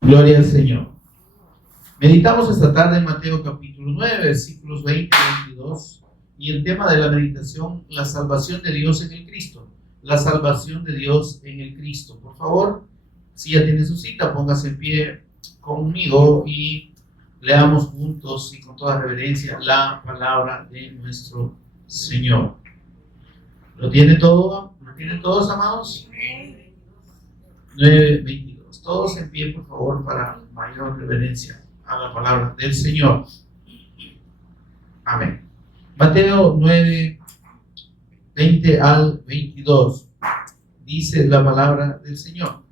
Gloria al Señor. Meditamos esta tarde en Mateo capítulo 9, versículos 20 y 22. Y el tema de la meditación, la salvación de Dios en el Cristo. La salvación de Dios en el Cristo. Por favor, si ya tiene su cita, póngase en pie conmigo y leamos juntos y con toda reverencia la palabra de nuestro Señor. ¿Lo tiene todo? ¿Lo tienen todos, amados? 9:22. Todos en pie, por favor, para mayor reverencia a la palabra del Señor. Amén. Mateo 9, 20 al 22. Dice la palabra del Señor.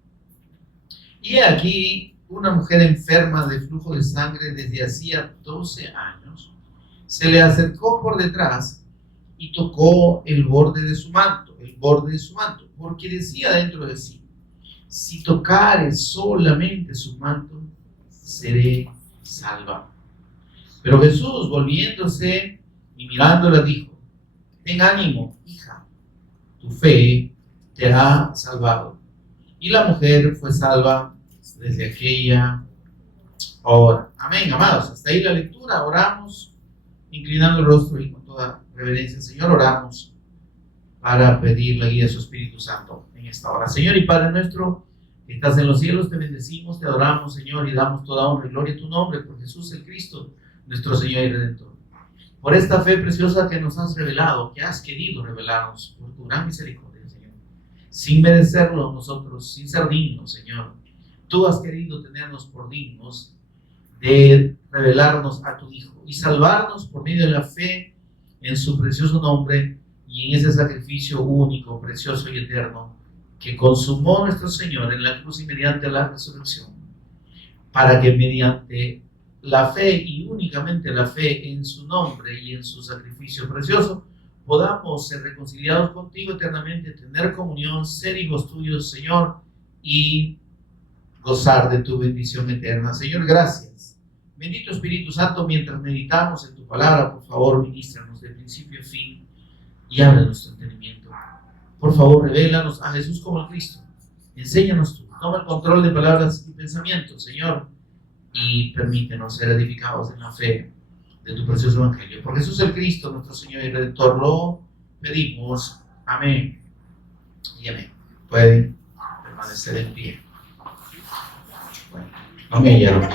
Y aquí una mujer enferma de flujo de sangre desde hacía 12 años se le acercó por detrás y tocó el borde de su manto, porque decía dentro de sí: si tocare solamente su manto, seré salva. Pero Jesús, volviéndose y mirándola, dijo: ten ánimo, hija, tu fe te ha salvado. Y la mujer fue salva desde aquella hora. Amén, amados. Hasta ahí la lectura. Oramos, inclinando el rostro y con toda reverencia. Señor, oramos para pedir la guía de su Espíritu Santo en esta hora. Señor y Padre nuestro, que estás en los cielos, te bendecimos, te adoramos, Señor, y damos toda honra y gloria a tu nombre, por Jesús el Cristo, nuestro Señor y Redentor. Por esta fe preciosa que nos has revelado, que has querido revelarnos por tu gran misericordia, Señor. Sin merecerlo nosotros, sin ser dignos, Señor. Tú has querido tenernos por dignos de revelarnos a tu Hijo y salvarnos por medio de la fe en su precioso nombre y en ese sacrificio único, precioso y eterno que consumó nuestro Señor en la cruz y mediante la resurrección, para que mediante la fe y únicamente la fe en su nombre y en su sacrificio precioso podamos ser reconciliados contigo eternamente, tener comunión, ser hijos tuyos, Señor, y gozar de tu bendición eterna. Señor, gracias. Bendito Espíritu Santo, mientras meditamos en tu palabra, por favor, ministranos de principio a fin y abre nuestro entendimiento. Por favor, revélanos a Jesús como el Cristo. Enséñanos tú. Toma el control de palabras y pensamientos, Señor, y permítenos ser edificados en la fe de tu precioso Evangelio. Por Jesús el Cristo, nuestro Señor y Redentor, lo pedimos. Amén y amén. Pueden permanecer en pie. Bueno, no me hallaron.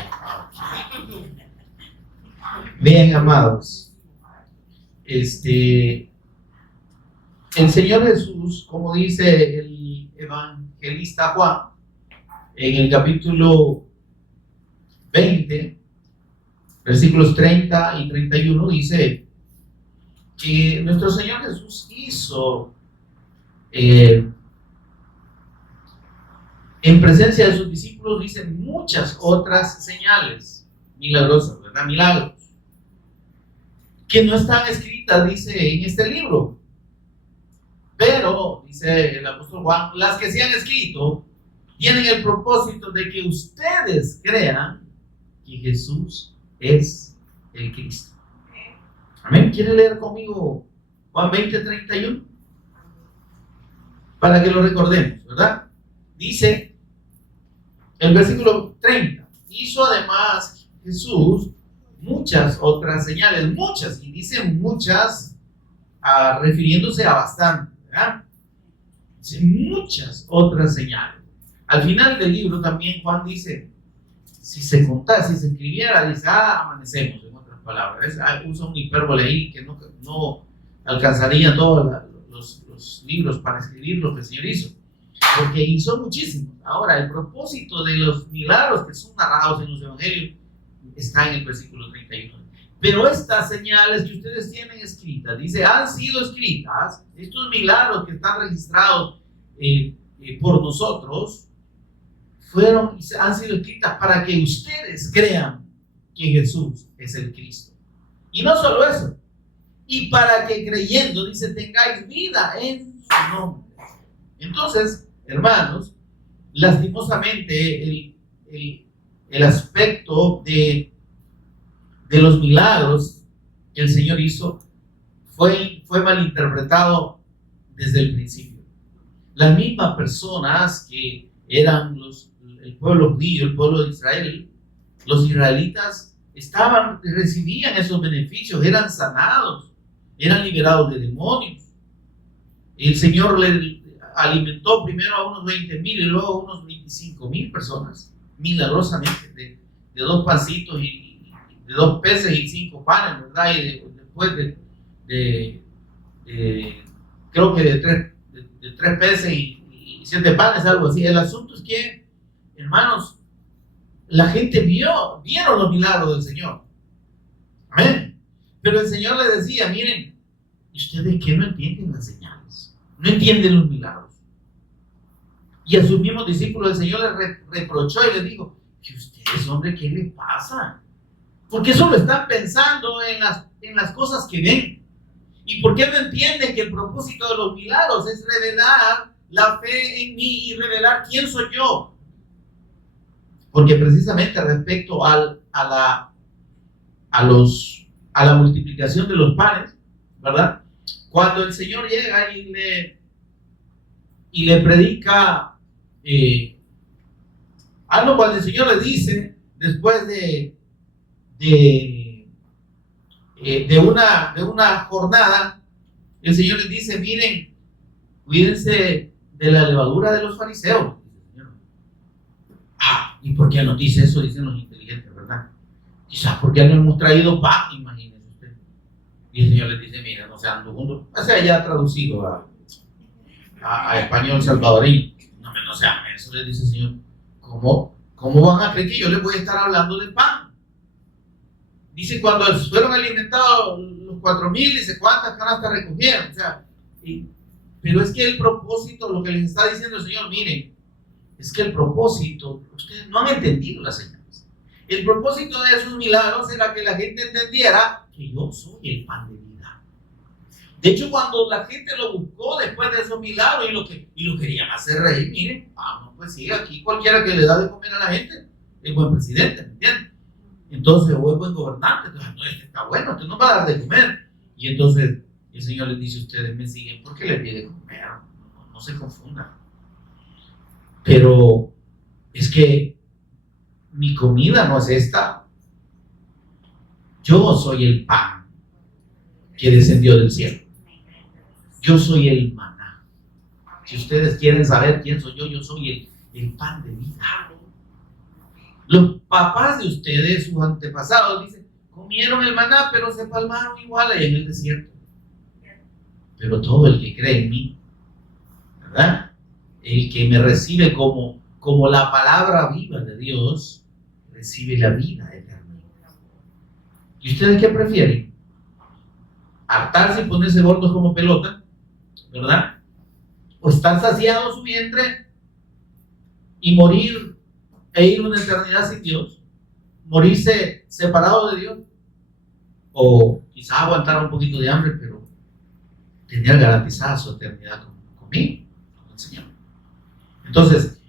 Bien, amados. El Señor Jesús, como dice el evangelista Juan, en el capítulo 20, versículos 30 y 31, dice que nuestro Señor Jesús hizo en presencia de sus discípulos, dice, muchas otras señales milagrosas, ¿verdad? Milagros que no están escritas, dice, en este libro. Pero, dice el apóstol Juan, las que se han escrito tienen el propósito de que ustedes crean que Jesús es el Cristo. Amén. ¿Quiere leer conmigo Juan 20:31? Para que lo recordemos, ¿verdad? Dice el versículo 30: hizo además Jesús muchas otras señales, muchas, y dice muchas, refiriéndose a bastante, ¿verdad? Dice muchas otras señales. Al final del libro también Juan dice, si se contara, si se escribiera, dice, amanecemos, en otras palabras. Usa un hipérbole ahí que no alcanzaría todos los libros para escribir lo que el Señor hizo, porque hizo muchísimos. Ahora, el propósito de los milagros que son narrados en los evangelios está en el versículo 31. Pero estas señales que ustedes tienen escritas, dice, han sido escritas, estos milagros que están registrados por nosotros, han sido escritas para que ustedes crean que Jesús es el Cristo. Y no solo eso, y para que creyendo, dice, tengáis vida en su nombre. Entonces, hermanos, lastimosamente el aspecto de los milagros que el Señor hizo fue malinterpretado desde el principio. Las mismas personas que eran el pueblo judío, el pueblo de Israel, los israelitas recibían esos beneficios, eran sanados, eran liberados de demonios. El Señor le alimentó primero a unos 20,000 y luego a unos 25,000 personas, milagrosamente, de 2 pancitos y de 2 peces y 5 panes, ¿verdad? Y después creo que de 3 peces y 7 panes, algo así. El asunto es que, hermanos, la gente vieron los milagros del Señor. Amén. Pero el Señor les decía, miren, ¿ustedes qué no entienden las señales? No entienden los milagros. Y a sus mismos discípulos el Señor les reprochó y les dijo, que ustedes, hombre, ¿qué les pasa? Porque solo están pensando en las cosas que ven. ¿Y por qué no entienden que el propósito de los milagros es revelar la fe en mí y revelar quién soy yo? Porque precisamente respecto a la multiplicación de los panes, ¿verdad? Cuando el Señor llega y le predica algo, cuando el Señor le dice, después de una jornada, el Señor les dice, miren, cuídense de la levadura de los fariseos. ¿Y por qué nos dice eso? Dicen los inteligentes, ¿verdad? Quizás porque no hemos traído pan, imagínense usted. Y el Señor les dice, mira, no sean juntos. O sea, ya traducido a español salvadoreño. No sean, eso les dice el Señor. ¿Cómo van a creer que yo les voy a estar hablando del pan? Dice, cuando fueron alimentados los 4,000, dice, ¿cuántas canastas recogieron? O sea, pero es que el propósito, lo que les está diciendo el Señor, miren, es que el propósito, ustedes no han entendido las señales. El propósito de esos milagros era que la gente entendiera que yo soy el pan de vida. De hecho, cuando la gente lo buscó después de esos milagros y lo querían hacer reír, miren, vamos, pues sí, aquí cualquiera que le da de comer a la gente es buen presidente, ¿me entiendes? Entonces, o es buen gobernante, entonces, no, este está bueno, este no va a dar de comer. Y entonces el Señor les dice, ustedes me siguen porque les pide comer, no se confundan. Pero es que mi comida no es esta. Yo soy el pan que descendió del cielo. Yo soy el maná. Si ustedes quieren saber quién soy yo soy el pan de vida. Los papás de ustedes, sus antepasados, dicen, comieron el maná, pero se palmaron igual ahí en el desierto. Pero todo el que cree en mí, ¿verdad? El que me recibe como la palabra viva de Dios, recibe la vida eterna. ¿Y ustedes qué prefieren? ¿Hartarse y ponerse gordos como pelota? ¿Verdad? ¿O estar saciado su vientre y morir e ir una eternidad sin Dios? ¿Morirse separado de Dios? ¿O quizás aguantar un poquito de hambre, pero tener garantizada su eternidad conmigo, con el Señor? Entonces,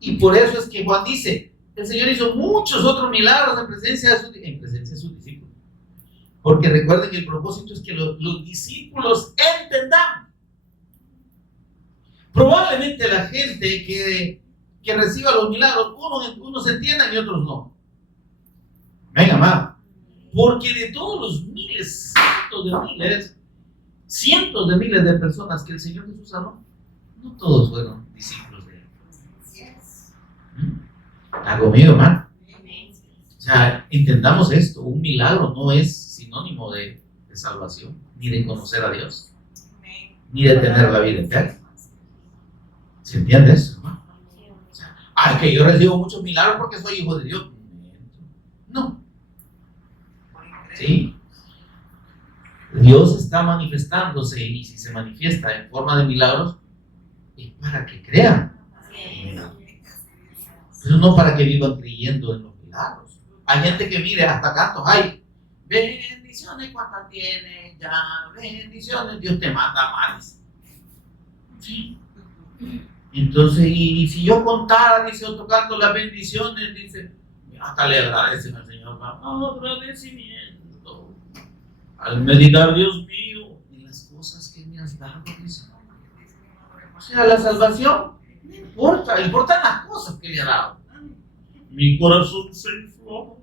y por eso es que Juan dice, el Señor hizo muchos otros milagros en presencia de sus discípulos. Porque recuerden que el propósito es que los discípulos entendan. Probablemente la gente que reciba los milagros, unos entiendan y otros no. Venga, amado. Porque de todos los miles, cientos de miles de personas que el Señor Jesús sanó, no todos fueron discípulos de Él. ¿Está conmigo, hermano? O sea, entendamos esto, un milagro no es sinónimo de salvación, ni de conocer a Dios, ni de tener la vida eterna. ¿Se entiende eso, hermano? O sea, es que yo recibo muchos milagros porque soy hijo de Dios. No. ¿Sí? Dios está manifestándose, y si se manifiesta en forma de milagros, es para que crean. Pero no para que vivan creyendo en los milagros. Hay gente que mire, hasta cantos hay. Bendiciones, ¿cuántas tienes? Ya, bendiciones, Dios te manda más. ¿Sí? Entonces, y si yo contara, dice, o tocando las bendiciones, dice, hasta le agradecen al Señor. Agradecimiento. Al meditar, Dios mío, en las cosas que me has dado, dice. O sea, la salvación no importa, importan las cosas que le ha dado. mi corazón se inflama,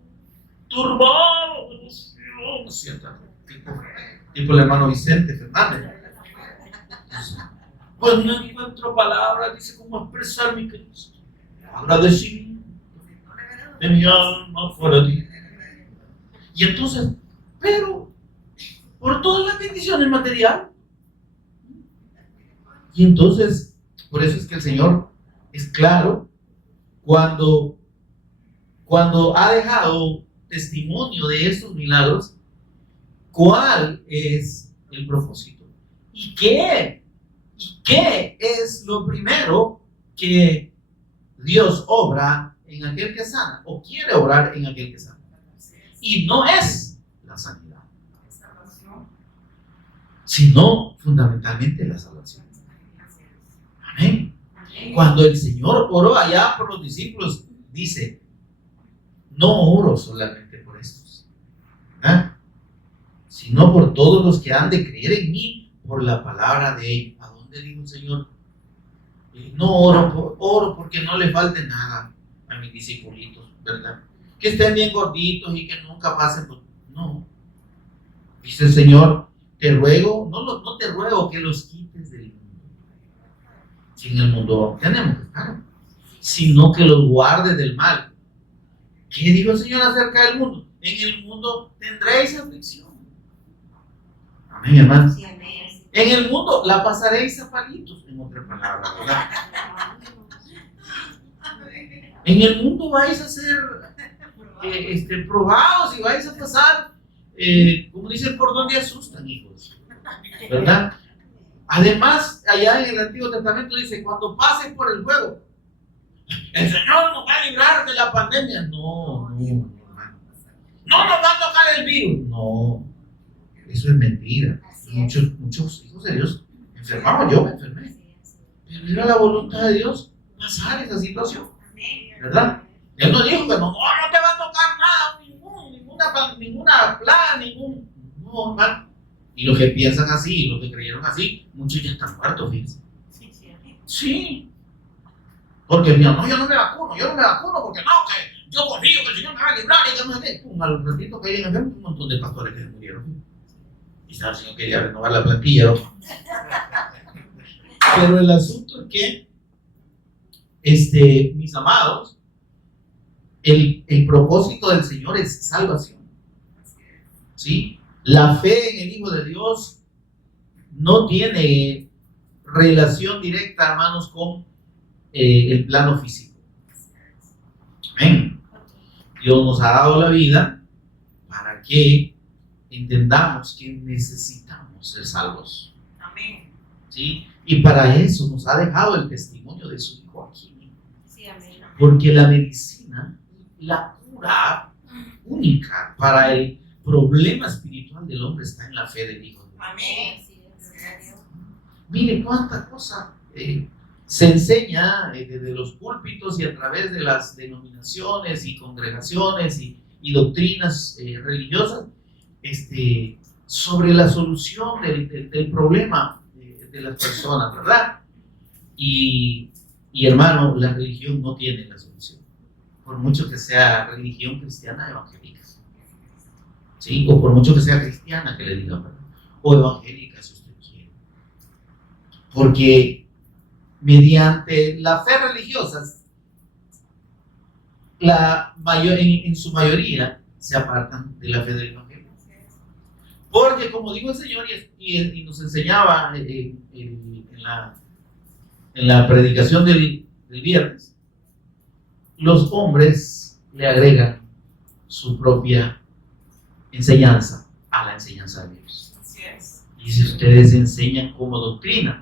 turbado de emoción, ¿cierto? Tipo el hermano Vicente Fernández. Pues no encuentro palabras, dice, cómo expresar mi agradecimiento de mi alma fuera ti. Y entonces, pero por todas las bendiciones materiales. Y entonces, por eso es que el Señor es claro cuando ha dejado testimonio de estos milagros, cuál es el propósito y qué es lo primero que Dios obra en aquel que sana o quiere obrar en aquel que sana. Y no es la sanidad, sino fundamentalmente la salvación. Amén. Cuando el Señor oró allá por los discípulos, dice, no oro solamente por estos, ¿verdad? Sino por todos los que han de creer en mí por la palabra de ellos. ¿A dónde dijo el Señor? No oro porque no le falte nada a mis discípulitos, ¿verdad? Que estén bien gorditos y que nunca pasen. No. Dice el Señor, te ruego, no te ruego que los quites del mundo. Si en el mundo tenemos que estar, sino que los guardes del mal. ¿Qué dijo el Señor acerca del mundo? En el mundo tendréis aflicción. Amén, hermanos. Sí, amén. En el mundo la pasaréis a palitos, en otra palabra, ¿verdad? En el mundo vais a ser probados y vais a pasar, como dicen, por donde asustan, hijos, ¿verdad? Además, allá en el Antiguo Testamento dice, cuando pasen por el fuego, el Señor nos va a librar de la pandemia. No nos va a tocar el virus. No, eso es mentira. Muchos hijos de Dios enfermaban, yo me enfermé, pero era la voluntad de Dios pasar esa situación, ¿verdad? Él no dijo que no te va a tocar nada, ninguna plaga, no, hermano. Y los que piensan así, los que creyeron así, muchos ya están muertos, fíjense. Sí. Porque yo no me vacuno porque no, que yo confío que el Señor me va a librar y que no sé qué. Al ratito que hayan un montón de pastores que se murieron. Quizás el Señor quería renovar la plantilla, ¿no? Pero el asunto es que, mis amados, el propósito del Señor es salvación. ¿Sí? La fe en el Hijo de Dios no tiene relación directa, hermanos, con el plano físico. Amén. Dios nos ha dado la vida para que entendamos que necesitamos ser salvos. Amén. ¿Sí? Y para eso nos ha dejado el testimonio de su Hijo aquí. Sí, amén. Porque la medicina, la cura única para el problema espiritual del hombre está en la fe del Hijo de Dios. Amén. Mire cuánta cosa se enseña desde los púlpitos y a través de las denominaciones y congregaciones y doctrinas religiosas sobre la solución del problema de las personas, ¿verdad? Y hermano, la religión no tiene la solución, por mucho que sea religión cristiana evangélica, ¿sí? O por mucho que sea cristiana, que le digan, ¿verdad? O evangélica, si usted quiere, porque mediante la fe religiosa, en su mayoría se apartan de la fe del Evangelio. Porque como dijo el Señor y nos enseñaba en la predicación del viernes, los hombres le agregan su propia enseñanza a la enseñanza de Dios. Y si ustedes enseñan como doctrina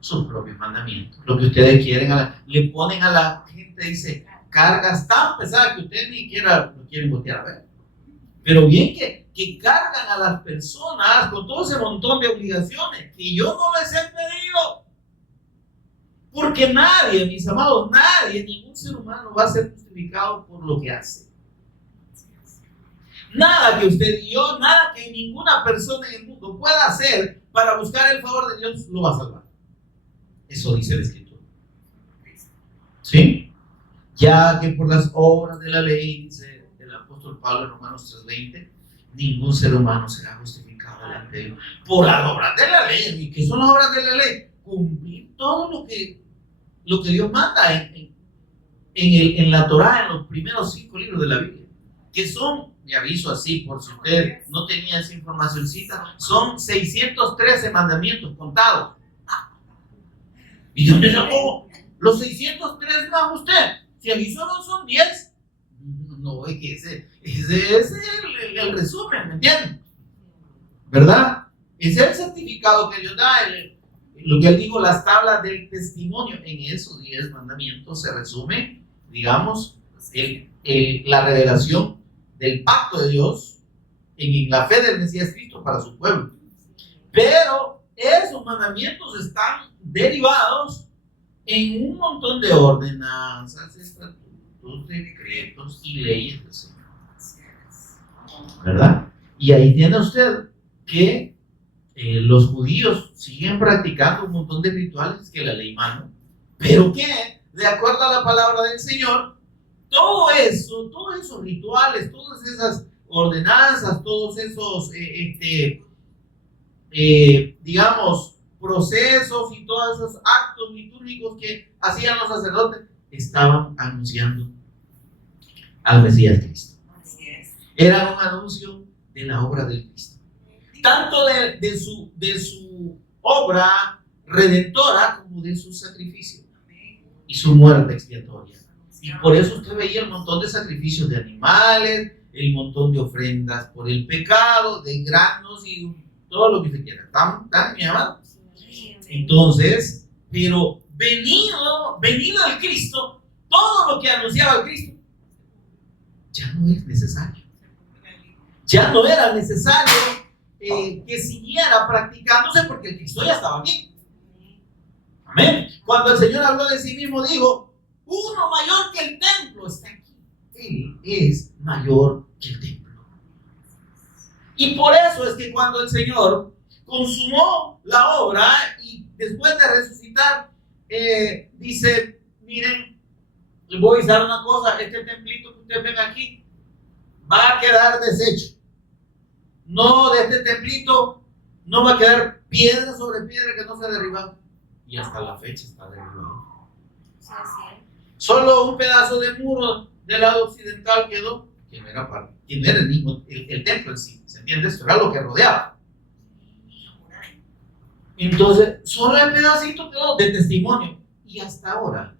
sus propios mandamientos, lo que ustedes quieren, le ponen a la gente, dice, cargas tan pesadas que ustedes ni siquiera lo quieren voltear a ver. Pero bien que cargan a las personas con todo ese montón de obligaciones que yo no les he pedido. Porque nadie, mis amados, ningún ser humano va a ser justificado por lo que hace. Nada que usted y yo, nada que ninguna persona en el mundo pueda hacer para buscar el favor de Dios lo va a salvar. Eso dice la Escritura. ¿Sí? Ya que por las obras de la ley, dice el apóstol Pablo en Romanos 3:20, ningún ser humano será justificado delante de Dios por las obras de la ley. ¿Y qué son las obras de la ley? Cumplir todo lo que Dios manda en la Torá, en los primeros 5 libros de la Biblia, que son, me aviso así por si usted no tenía esa informacióncita, son 613 mandamientos contados. ¿Y dónde sacó los 603 más usted? Si aquí solo son 10. No, es que ese es el resumen, ¿me entienden? ¿Verdad? Ese es el certificado que Dios da, lo que él dijo, las tablas del testimonio. En esos 10 mandamientos se resume, digamos, la revelación del pacto de Dios en la fe del Mesías Cristo para su pueblo. Pero esos mandamientos están derivados en un montón de ordenanzas, estatutos, decretos y leyes del Señor, ¿verdad? Y ahí tiene usted que los judíos siguen practicando un montón de rituales que la ley manda, pero que, de acuerdo a la palabra del Señor, todos esos rituales, todas esas ordenanzas, todos esos, digamos, procesos y todos esos actos litúrgicos que hacían los sacerdotes, estaban anunciando al Mesías Cristo. Era un anuncio de la obra del Cristo, tanto de su obra redentora como de su sacrificio y su muerte expiatoria. Y por eso usted veía el montón de sacrificios de animales, el montón de ofrendas por el pecado, de granos y todo lo que se quiera. ¿Están mi amado? Entonces, pero venido el Cristo, todo lo que anunciaba el Cristo ya no es necesario. Ya no era necesario que siguiera practicándose porque el Cristo ya estaba aquí. Amén. Cuando el Señor habló de sí mismo, dijo: uno mayor que el templo está aquí. Él es mayor que el templo. Y por eso es que cuando el Señor consumó la obra y después de resucitar, dice: miren, les voy a decir una cosa, este templito que ustedes ven aquí va a quedar deshecho. No, de este templito no va a quedar piedra sobre piedra que no se ha derribado. Y hasta la fecha está derribado. Solo un pedazo de muro del lado occidental quedó, que no era el mismo, el templo en sí, ¿se entiende? Esto era lo que rodeaba. Entonces, solo el pedacito quedó de testimonio. Y hasta ahora,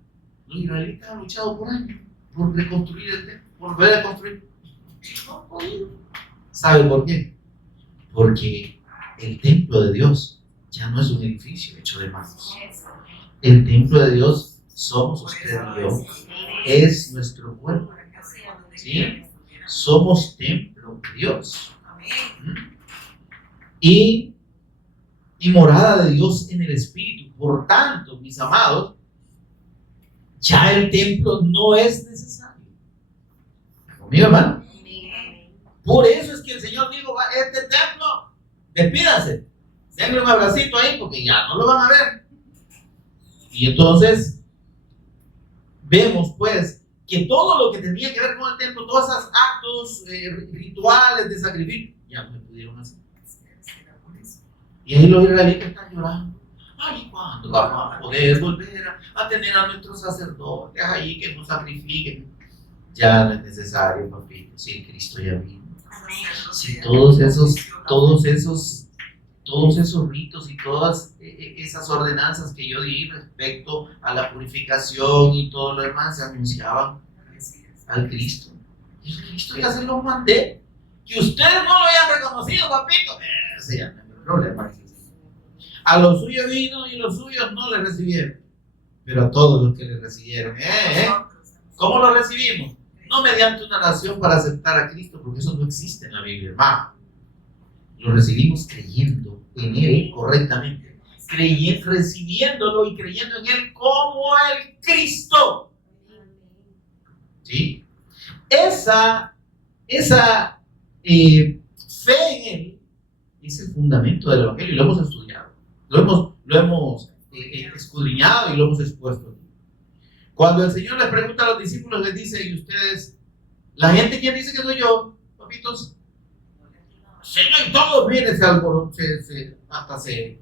los israelitas han luchado por años por reconstruir el templo, por volver a construir. No han podido. ¿Sabe por qué? Porque el templo de Dios ya no es un edificio hecho de manos. El templo de Dios somos usted y yo. Es nuestro cuerpo. ¿Sí? Somos templo de Dios. Y morada de Dios en el Espíritu. Por tanto, mis amados, ya el templo no es necesario. ¿Conmigo, hermano? Por eso es que el Señor dijo: este templo, despídase, denle un abracito ahí porque ya no lo van a ver. Y entonces vemos pues que todo lo que tenía que ver con el templo, todos esos actos rituales de sacrificio, ya no se pudieron hacer. Y ahí los israelitas están llorando: ay, ¿cuándo vamos a poder volver a tener a nuestros sacerdotes ahí que nos sacrifiquen? Ya no es necesario, papito, si el Cristo ya vino. Si todos esos ritos y todas esas ordenanzas que yo di respecto a la purificación y todo lo demás se anunciaban al Cristo. Y el Cristo ya se los mandé. Que ustedes no lo hayan reconocido, papito, ese ya no es el problema. A los suyos vino y los suyos no le recibieron. Pero a todos los que le recibieron, ¿cómo lo recibimos? No mediante una oración para aceptar a Cristo, porque eso no existe en la Biblia, hermano. Lo recibimos creyendo en Él correctamente, recibiéndolo y creyendo en Él como el Cristo. ¿Sí? Esa fe en Él es el fundamento del Evangelio y lo hemos estudiado, lo hemos escudriñado y lo hemos expuesto. Cuando el Señor les pregunta a los discípulos, les dice, ¿y ustedes, la gente quién dice que soy yo, papitos? Señor, y todos vienen, hasta se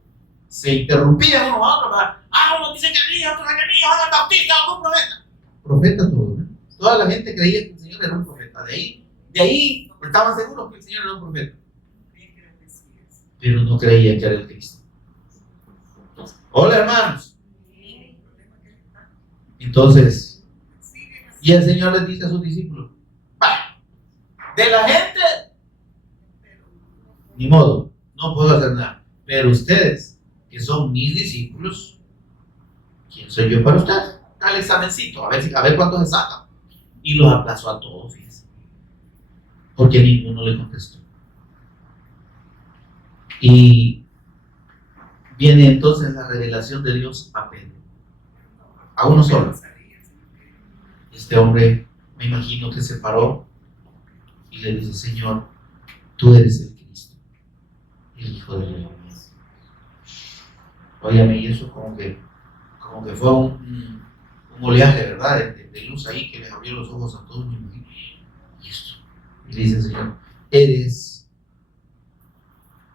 interrumpían unos a otros, ¿verdad? Uno dice que Elías, otro que Elías, el Bautista, algún profeta. Profeta todo, ¿no? Toda la gente creía que el Señor era un profeta. De ahí estaban seguros que el Señor era un profeta. Pero no creía que era el Cristo. Hola, hermanos. Entonces, y el Señor les dice a sus discípulos, de la gente, ni modo, no puedo hacer nada. Pero ustedes, que son mis discípulos, ¿quién soy yo para ustedes? Al examencito, a ver cuántos se sacan. Y los aplazó a todos, fíjense. Porque ninguno le contestó. Y viene entonces la revelación de Dios a Pedro. A uno solo. Este hombre, me imagino que se paró y le dice, Señor, tú eres el Cristo, el Hijo de Dios. Óyame, y eso como que fue un oleaje, ¿verdad? De luz ahí que les abrió los ojos a todos. Y esto. Y le dice, Señor, eres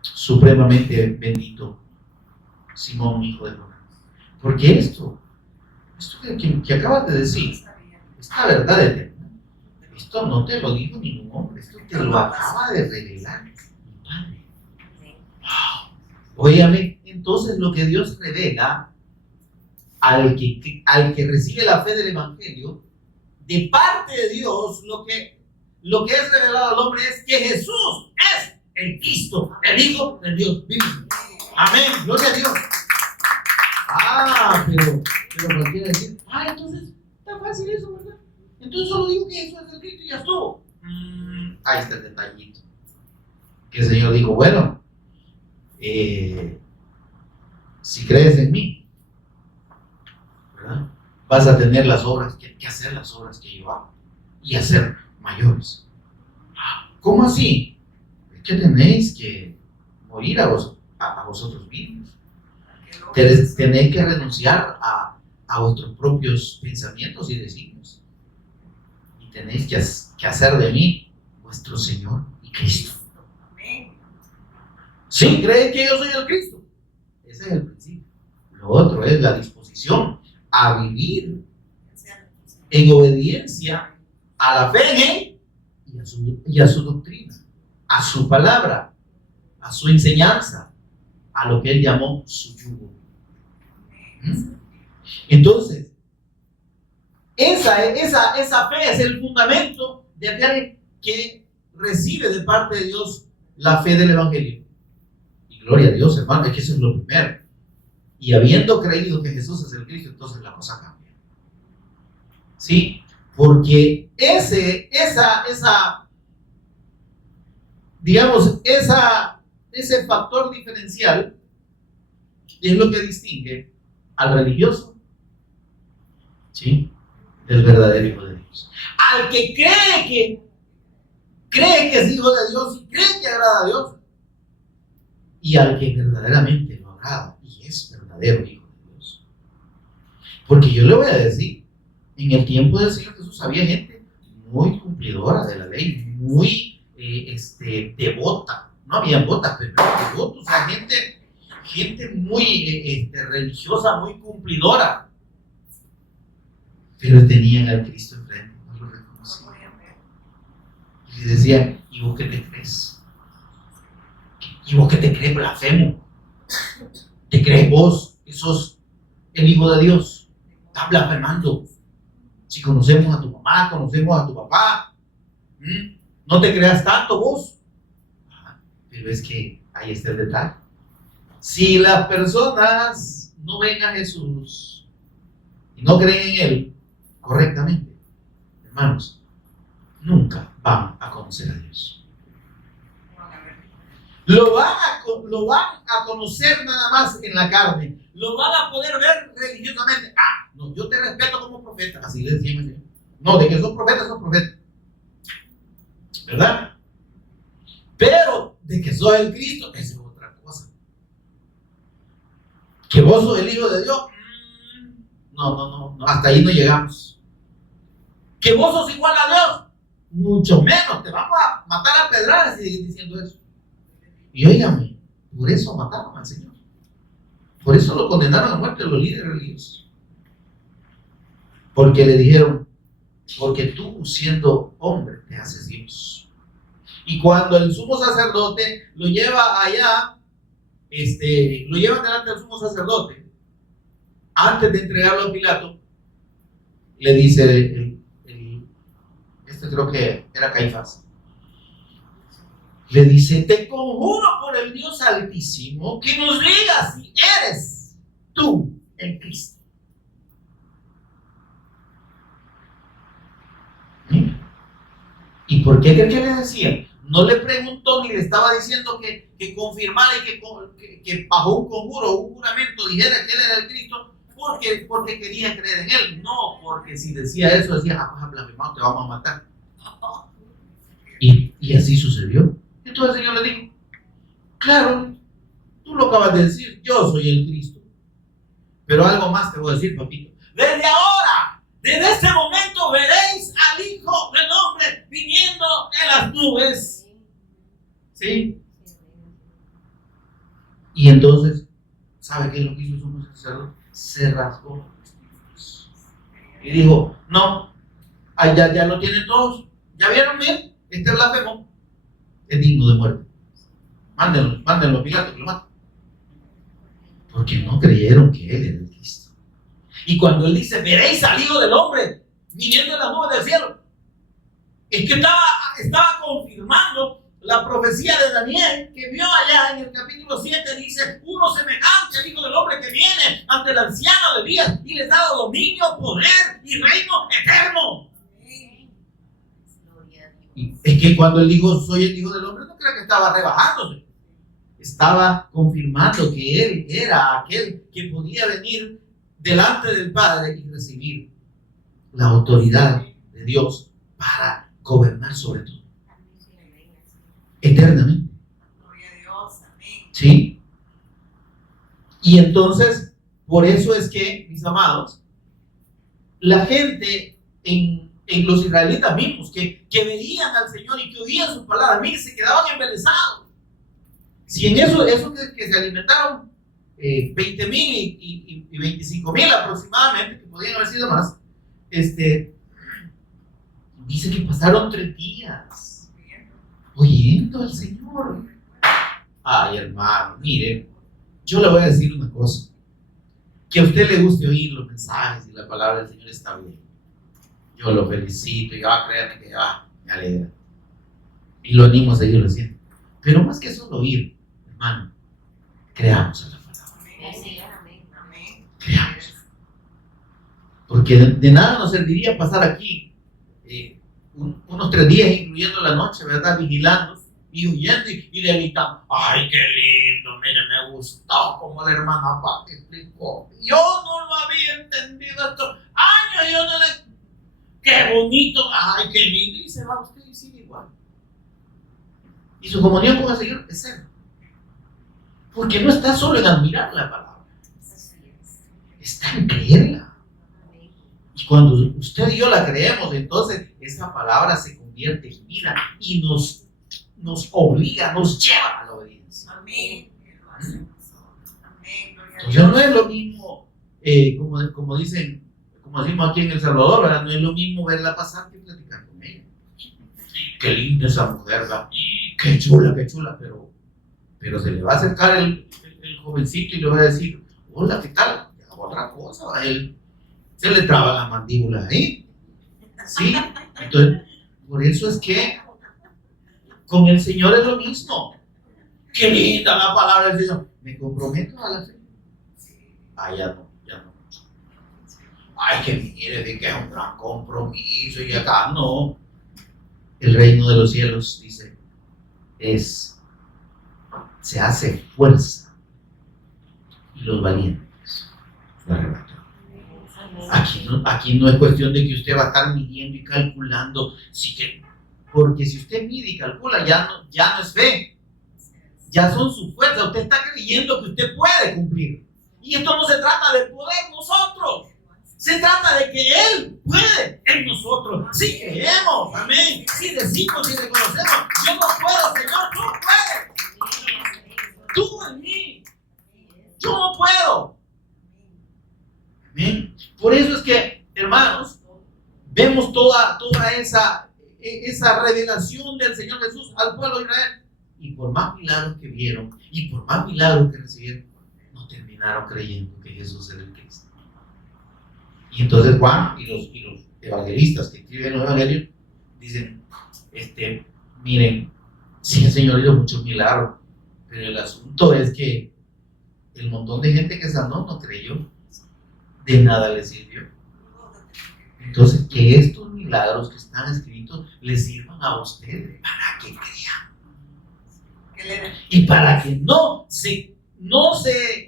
supremamente bendito, Simón, hijo de Jonás. Porque esto que acabas de decir, esta verdad eterna, esto no te lo dijo ningún hombre, esto te lo acaba de revelar mi Padre. Wow. Óyame, entonces lo que Dios revela al que recibe la fe del Evangelio, de parte de Dios, lo que es revelado al hombre es que Jesús es el Cristo, el Hijo del Dios vivo. Amén, gloria a Dios. Pero cualquiera decir, entonces está fácil eso, ¿verdad? Entonces solo digo que Jesús es el Cristo y ya estuvo. Ahí está el detallito. Que el Señor dijo, bueno, si crees en mí, ¿verdad? Vas a tener las obras, que hacer las obras que yo hago y hacer mayores. ¿Cómo así? Es que tenéis que morir a vosotros mismos. Tenéis que renunciar a vuestros propios pensamientos y designios. Y tenéis que hacer de mí vuestro Señor y Cristo. ¿Sí? ¿Creen que yo soy el Cristo? Ese es el principio. Lo otro es la disposición a vivir en obediencia a la fe en Él y a su doctrina, a su palabra, a su enseñanza, a lo que Él llamó su yugo. Entonces, esa fe es el fundamento de aquel que recibe de parte de Dios la fe del Evangelio. Y gloria a Dios, hermano, es que eso es lo primero. Y habiendo creído que Jesús es el Cristo, entonces la cosa cambia. ¿Sí? Porque ese factor diferencial es lo que distingue al religioso, ¿sí?, del verdadero hijo de Dios. Al que cree que es hijo de Dios y cree que agrada a Dios, y al que verdaderamente lo agrada y es verdadero hijo de Dios. Porque yo le voy a decir, en el tiempo del Señor Jesús había gente muy cumplidora de la ley, muy devota. No había botas, pero devotos, o sea, gente muy religiosa, muy cumplidora. Pero tenían al Cristo enfrente, no lo reconocían. Y le decían, ¿y vos qué te crees? ¿Y vos qué te crees, blasfemo? ¿Te crees vos que sos el Hijo de Dios? Estás blasfemando. Si conocemos a tu mamá, conocemos a tu papá, no te creas tanto vos. Pero es que ahí está el detalle. Si las personas no ven a Jesús y no creen en Él correctamente, hermanos, nunca van a conocer a Dios. Lo van a conocer nada más en la carne. Lo van a poder ver religiosamente. No, yo te respeto como profeta. Así le decía el Señor. No, de que sos profeta, ¿verdad? Pero de que sos el Cristo, eso es otra cosa. Que vos sos el Hijo de Dios, no, hasta ahí no llegamos. Que vos sos igual a Dios, mucho menos, te vamos a matar a pedradas y seguir diciendo eso. Y óigame, por eso mataron al Señor. Por eso lo condenaron a muerte los líderes religiosos. Porque le dijeron, porque tú siendo hombre te haces Dios. Y cuando el sumo sacerdote lo lleva allá, lo llevan delante del sumo sacerdote, antes de entregarlo a Pilato, le dice creo que era Caifás, le dice, te conjuro por el Dios Altísimo que nos digas si eres tú el Cristo. ¿Y por qué cree que le decía? No le preguntó ni le estaba diciendo que confirmara y que bajo un conjuro, un juramento dijera que él era el Cristo porque quería creer en él. No, porque si decía eso, decía, pues blasfemado, te vamos a matar. Y así sucedió. Entonces el Señor le dijo, claro, tú lo acabas de decir, yo soy el Cristo. Pero algo más te voy a decir, papito. Desde ahora, desde este momento, veréis al Hijo del Hombre viniendo en las nubes. ¿Sí? Y entonces, ¿sabe qué es lo que hizo el sumo sacerdote? Se rasgó los vestidos y dijo, no, ya lo tienen todos. ¿Ya vieron bien? Este blasfemo es digno de muerte. Mándenlo a Pilato que lo mate. Porque no creyeron que él era el Cristo. Y cuando él dice, veréis al Hijo del Hombre viniendo en las nubes del cielo, es que estaba confirmando la profecía de Daniel que vio allá en el capítulo 7. Dice, uno semejante al Hijo del Hombre que viene ante el anciano de días y les da dominio, poder y reino eterno. Y es que cuando él dijo, soy el Hijo del Hombre, no creo que estaba rebajándose. Estaba confirmando que él era aquel que podía venir delante del Padre y recibir la autoridad de Dios para gobernar sobre todo, eternamente. ¿Sí? Y entonces, por eso es que, mis amados, la gente en los israelitas mismos que veían al Señor y que oían sus palabras, miren, se quedaban embelesados. Si en eso que se alimentaron 20,000 y 25,000 aproximadamente, que podían haber sido más, dice que pasaron 3 días oyendo al Señor. Ay, hermano, mire, yo le voy a decir una cosa, que a usted le guste oír los mensajes y la palabra del Señor está bien. Yo lo felicito y créanme que me alegra y lo animo a seguirlo haciendo. Pero más que solo oír, hermano, creamos en la palabra. Creamos. Porque de nada nos serviría pasar aquí unos 3 días, incluyendo la noche, ¿verdad? Vigilando y oyendo y gritando, ay, qué lindo, mire, me gustó como la hermana Pati explicó. Yo no lo había entendido estos años, yo no le... Qué bonito, ay, qué lindo, y se va usted y sigue igual. Y su comunión con el Señor es cero. Porque no está solo en admirar la palabra, está en creerla. Y cuando usted y yo la creemos, entonces esa palabra se convierte en vida y nos obliga, nos lleva a la obediencia. Amén. Entonces no es lo mismo, como decimos aquí en El Salvador, ¿verdad? No es lo mismo verla pasar que platicar con ella. Qué linda esa mujer, ¿verdad? Qué chula, pero se le va a acercar el jovencito y le va a decir, hola, ¿qué tal? Otra cosa, a él se le traba la mandíbula ahí. ¿Sí? Entonces, por eso es que con el Señor es lo mismo. Qué linda la palabra del Señor. Me comprometo a la fe. Ya no. Ay, que mire, de que es un gran compromiso y acá no. El reino de los cielos, dice, se hace fuerza y los valientes lo arrebatan. Aquí no es cuestión de que usted va a estar midiendo y calculando, porque si usted mide y calcula ya no es fe, ya son sus fuerzas. Usted está creyendo que usted puede cumplir. Y esto no se trata de poder nosotros, Se trata de que Él puede en nosotros. Si creemos, amén. Si decimos y reconocemos, yo no puedo, Señor, tú puedes. Tú en mí. Yo no puedo. Amén. Por eso es que, hermanos, vemos toda esa revelación del Señor Jesús al pueblo de Israel. Y por más milagros que vieron y por más milagros que recibieron, no terminaron creyendo que Jesús era el Cristo. Y entonces Juan y los evangelistas que escriben los evangelios dicen, miren, sí el Señor hizo muchos milagros, pero el asunto es que el montón de gente que sanó no creyó, de nada le sirvió. Entonces, que estos milagros que están escritos les sirvan a ustedes para que crean. Y para que no se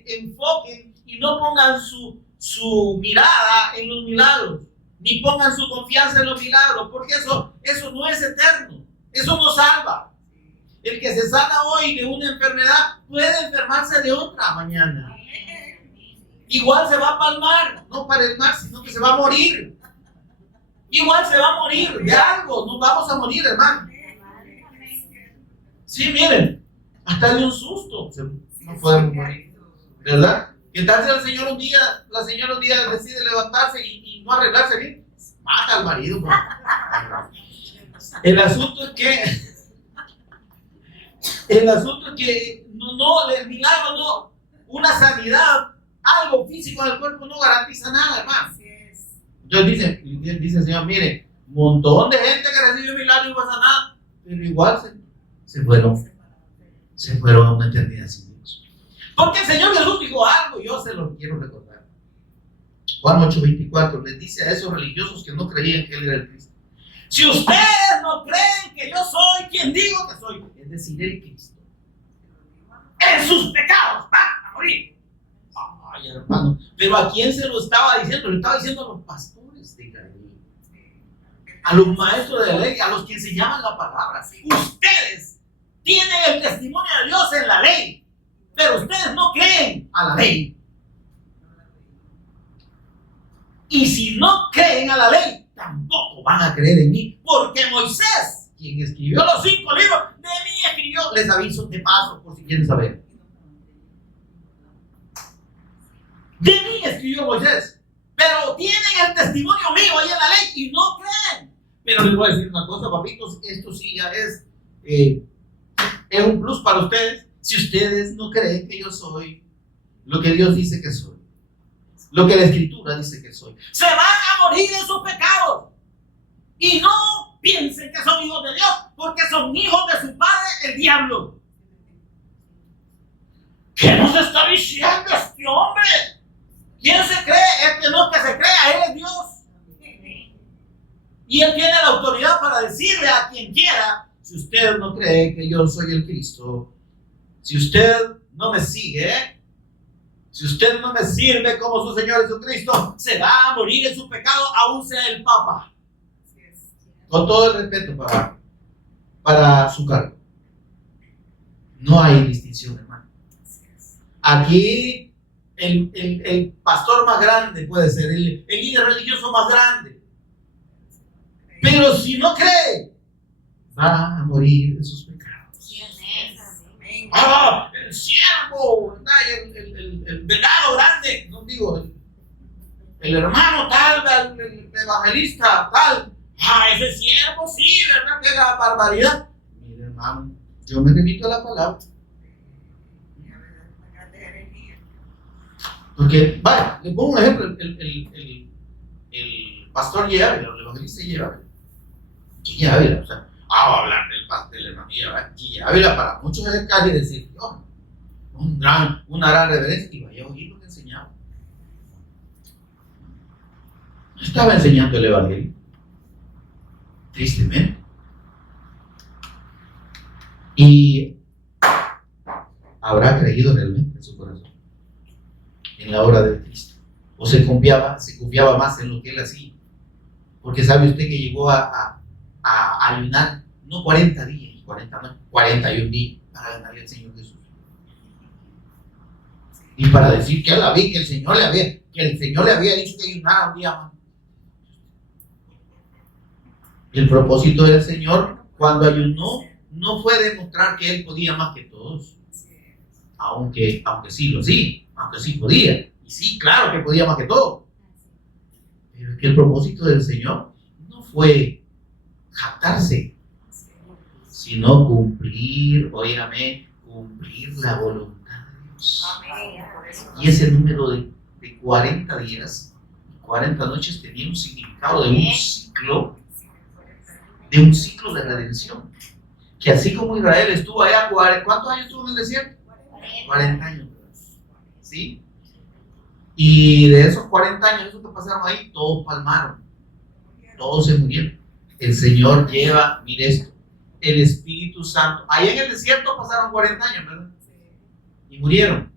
enfoquen y no pongan su mirada en los milagros, ni pongan su confianza en los milagros, porque eso no es eterno, eso no salva. El que se sana hoy de una enfermedad puede enfermarse de otra mañana. Igual se va a palmar, no para el mar, sino que se va a morir. Igual se va a morir de algo, nos vamos a morir, hermano. Sí, miren, hasta de un susto no podemos morir, ¿verdad? ¿Qué tal si la señora un día decide levantarse y no arreglarse bien? Mata al marido. Bro. El asunto es que no, el milagro no, una sanidad, algo físico del cuerpo no garantiza nada, hermano. Entonces dice el Señor, mire, un montón de gente que recibe milagros y no pasa nada, pero igual se fueron a una eternidad sin Dios. Porque el Señor Jesús dijo algo, yo se lo quiero recordar. Juan 8:24 les dice a esos religiosos que no creían que Él era el Cristo: si ustedes no creen que yo soy quien digo que soy, es decir, el Cristo, en sus pecados van a morir. Ay, hermano, pero ¿a quién se lo estaba diciendo? Le estaba diciendo a los pastores de Israel, a los maestros de la ley, a los que enseñaban la palabra. Ustedes tienen el testimonio de Dios en la ley, pero ustedes no creen a la ley. Y si no creen a la ley, tampoco van a creer en mí, porque Moisés, quien escribió los 5 libros, de mí escribió. Les aviso de paso por si quieren saber. De mí escribió Moisés, pero tienen el testimonio mío ahí en la ley y no creen. Pero les voy a decir una cosa, papitos, esto sí ya es un plus para ustedes. Si ustedes no creen que yo soy lo que Dios dice que soy, lo que la Escritura dice que soy, se van a morir en sus pecados. Y no piensen que son hijos de Dios, porque son hijos de su padre, el diablo. ¿Qué nos está diciendo este hombre? ¿Quién se cree? Es que no es que se crea, Él es Dios. Y Él tiene la autoridad para decirle a quien quiera: si usted no cree que yo soy el Cristo, si usted no me sigue, si usted no me sirve como su Señor Jesucristo, se va a morir en su pecado, aún sea el Papa. Con todo el respeto para su cargo. No hay distinción, hermano. Aquí el pastor más grande puede ser, el líder religioso más grande. Pero si no cree, va a morir en sus pecados. El siervo, el vegano grande, no digo, el hermano tal, el evangelista tal. Ese siervo sí, ¿verdad? Que la barbaridad. Mire, hermano, yo me remito a la palabra. Porque, vaya, le pongo un ejemplo, el pastor Yávila, el evangelista Yávila, o sea, vamos a hablar del hermano Yávila, para muchos es casi decir, Dios, una gran reverencia, y vaya a oír lo que enseñaba. No estaba enseñando el evangelio, tristemente. Y habrá creído realmente en su corazón en la obra de Cristo, o se confiaba más en lo que él hacía, porque sabe usted que llegó a ayunar no 40 días, 41 días para ganarle al Señor Jesús. Y para decir que la vi, que el Señor le había dicho que ayunara un día más. El propósito del Señor cuando ayunó no fue demostrar que Él podía más que todos. Aunque sí podía. Y sí, claro que podía más que todos. Pero es que el propósito del Señor no fue jactarse, sino cumplir, óigame, cumplir la voluntad de Dios. Y ese número de 40 días, 40 noches tenía un significado de un ciclo de redención. Que así como Israel estuvo allá, ¿cuántos años estuvo en el desierto? 40 años. ¿Sí? Y de esos 40 años, esos que pasaron ahí, todos palmaron. Todos se murieron. El Señor lleva, mire esto, el Espíritu Santo. Ahí en el desierto pasaron 40 años, ¿verdad? Y murieron.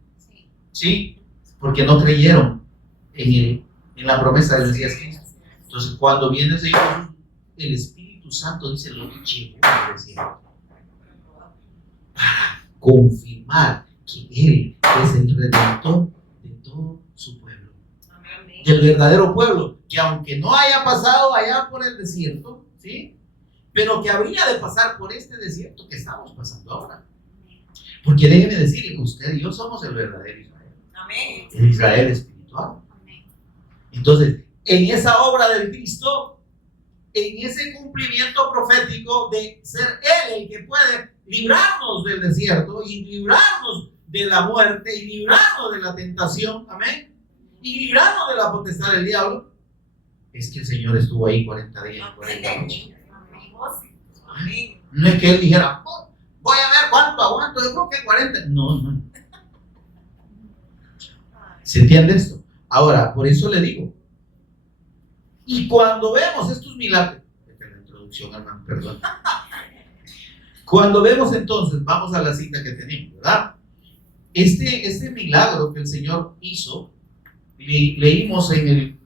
¿Sí? Porque no creyeron en la promesa del Mesías Cristo. Entonces, cuando viene el Señor, el Espíritu Santo dice, lo llevó al desierto para confirmar que Él es el Redentor de todo su pueblo. Del verdadero pueblo, que aunque no haya pasado allá por el desierto, ¿sí? Pero que habría de pasar por este desierto que estamos pasando ahora. Porque déjeme decirle que usted y yo somos el verdadero Israel. Amén. El Israel espiritual. Amén. Entonces, en esa obra del Cristo, en ese cumplimiento profético de ser Él el que puede librarnos del desierto y librarnos de la muerte y librarnos de la tentación, amén, y librarnos de la potestad del diablo, es que el Señor estuvo ahí 40 días y 40 noches. No es que Él dijera, oh, voy a ver cuánto aguanto, yo creo que 40. No. ¿Se entiende esto? Ahora, por eso le digo, y cuando vemos estos milagros, esta es la introducción, hermano, perdón. Cuando vemos entonces, vamos a la cita que tenemos, ¿verdad? Este milagro que el Señor hizo, leímos en el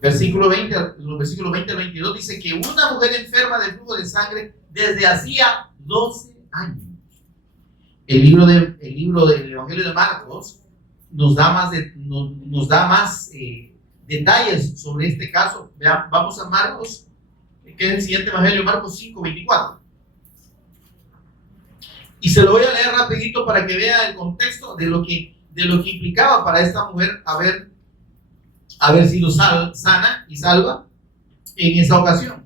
versículo 20, los versículos 20 al 22, dice que una mujer enferma de flujo de sangre desde hacía 12 años. El libro del Evangelio de Marcos nos da más detalles sobre este caso. Vean, vamos a Marcos, que es el siguiente Evangelio, Marcos 5:24. Y se lo voy a leer rapidito para que vea el contexto de lo que implicaba para esta mujer haber sido sana y salva en esa ocasión.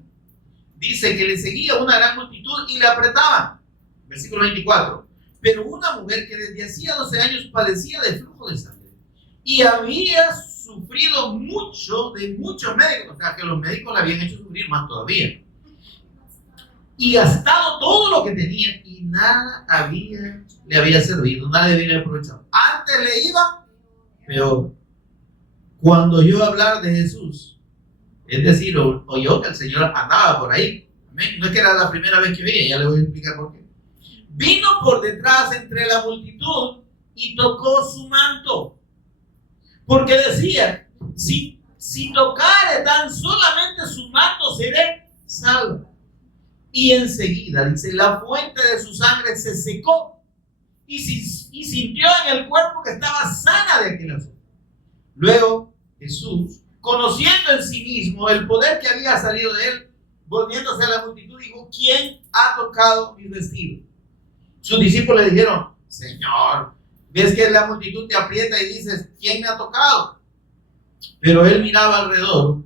Dice que le seguía una gran multitud y le apretaban. Versículo 24. Pero una mujer que desde hacía 12 años padecía de flujo de sangre y había sufrido mucho de muchos médicos, o sea que los médicos le habían hecho sufrir más todavía, y gastado todo lo que tenía y nada le había servido, nada le había aprovechado. Antes le iba peor. Cuando oyó hablar de Jesús, es decir, oyó que el Señor andaba por ahí, ¿amén? No es que era la primera vez que veía, ya le voy a explicar por qué. Vino por detrás entre la multitud y tocó su manto, porque decía, si tocare tan solamente su manto, seré salvo. Y enseguida, dice, la fuente de su sangre se secó y sintió en el cuerpo que estaba sana de aquel asunto. Luego Jesús, conociendo en sí mismo el poder que había salido de él, volviéndose a la multitud, dijo, ¿quién ha tocado mi vestido? Sus discípulos le dijeron, Señor, ves que la multitud te aprieta y dices, ¿quién me ha tocado? Pero él miraba alrededor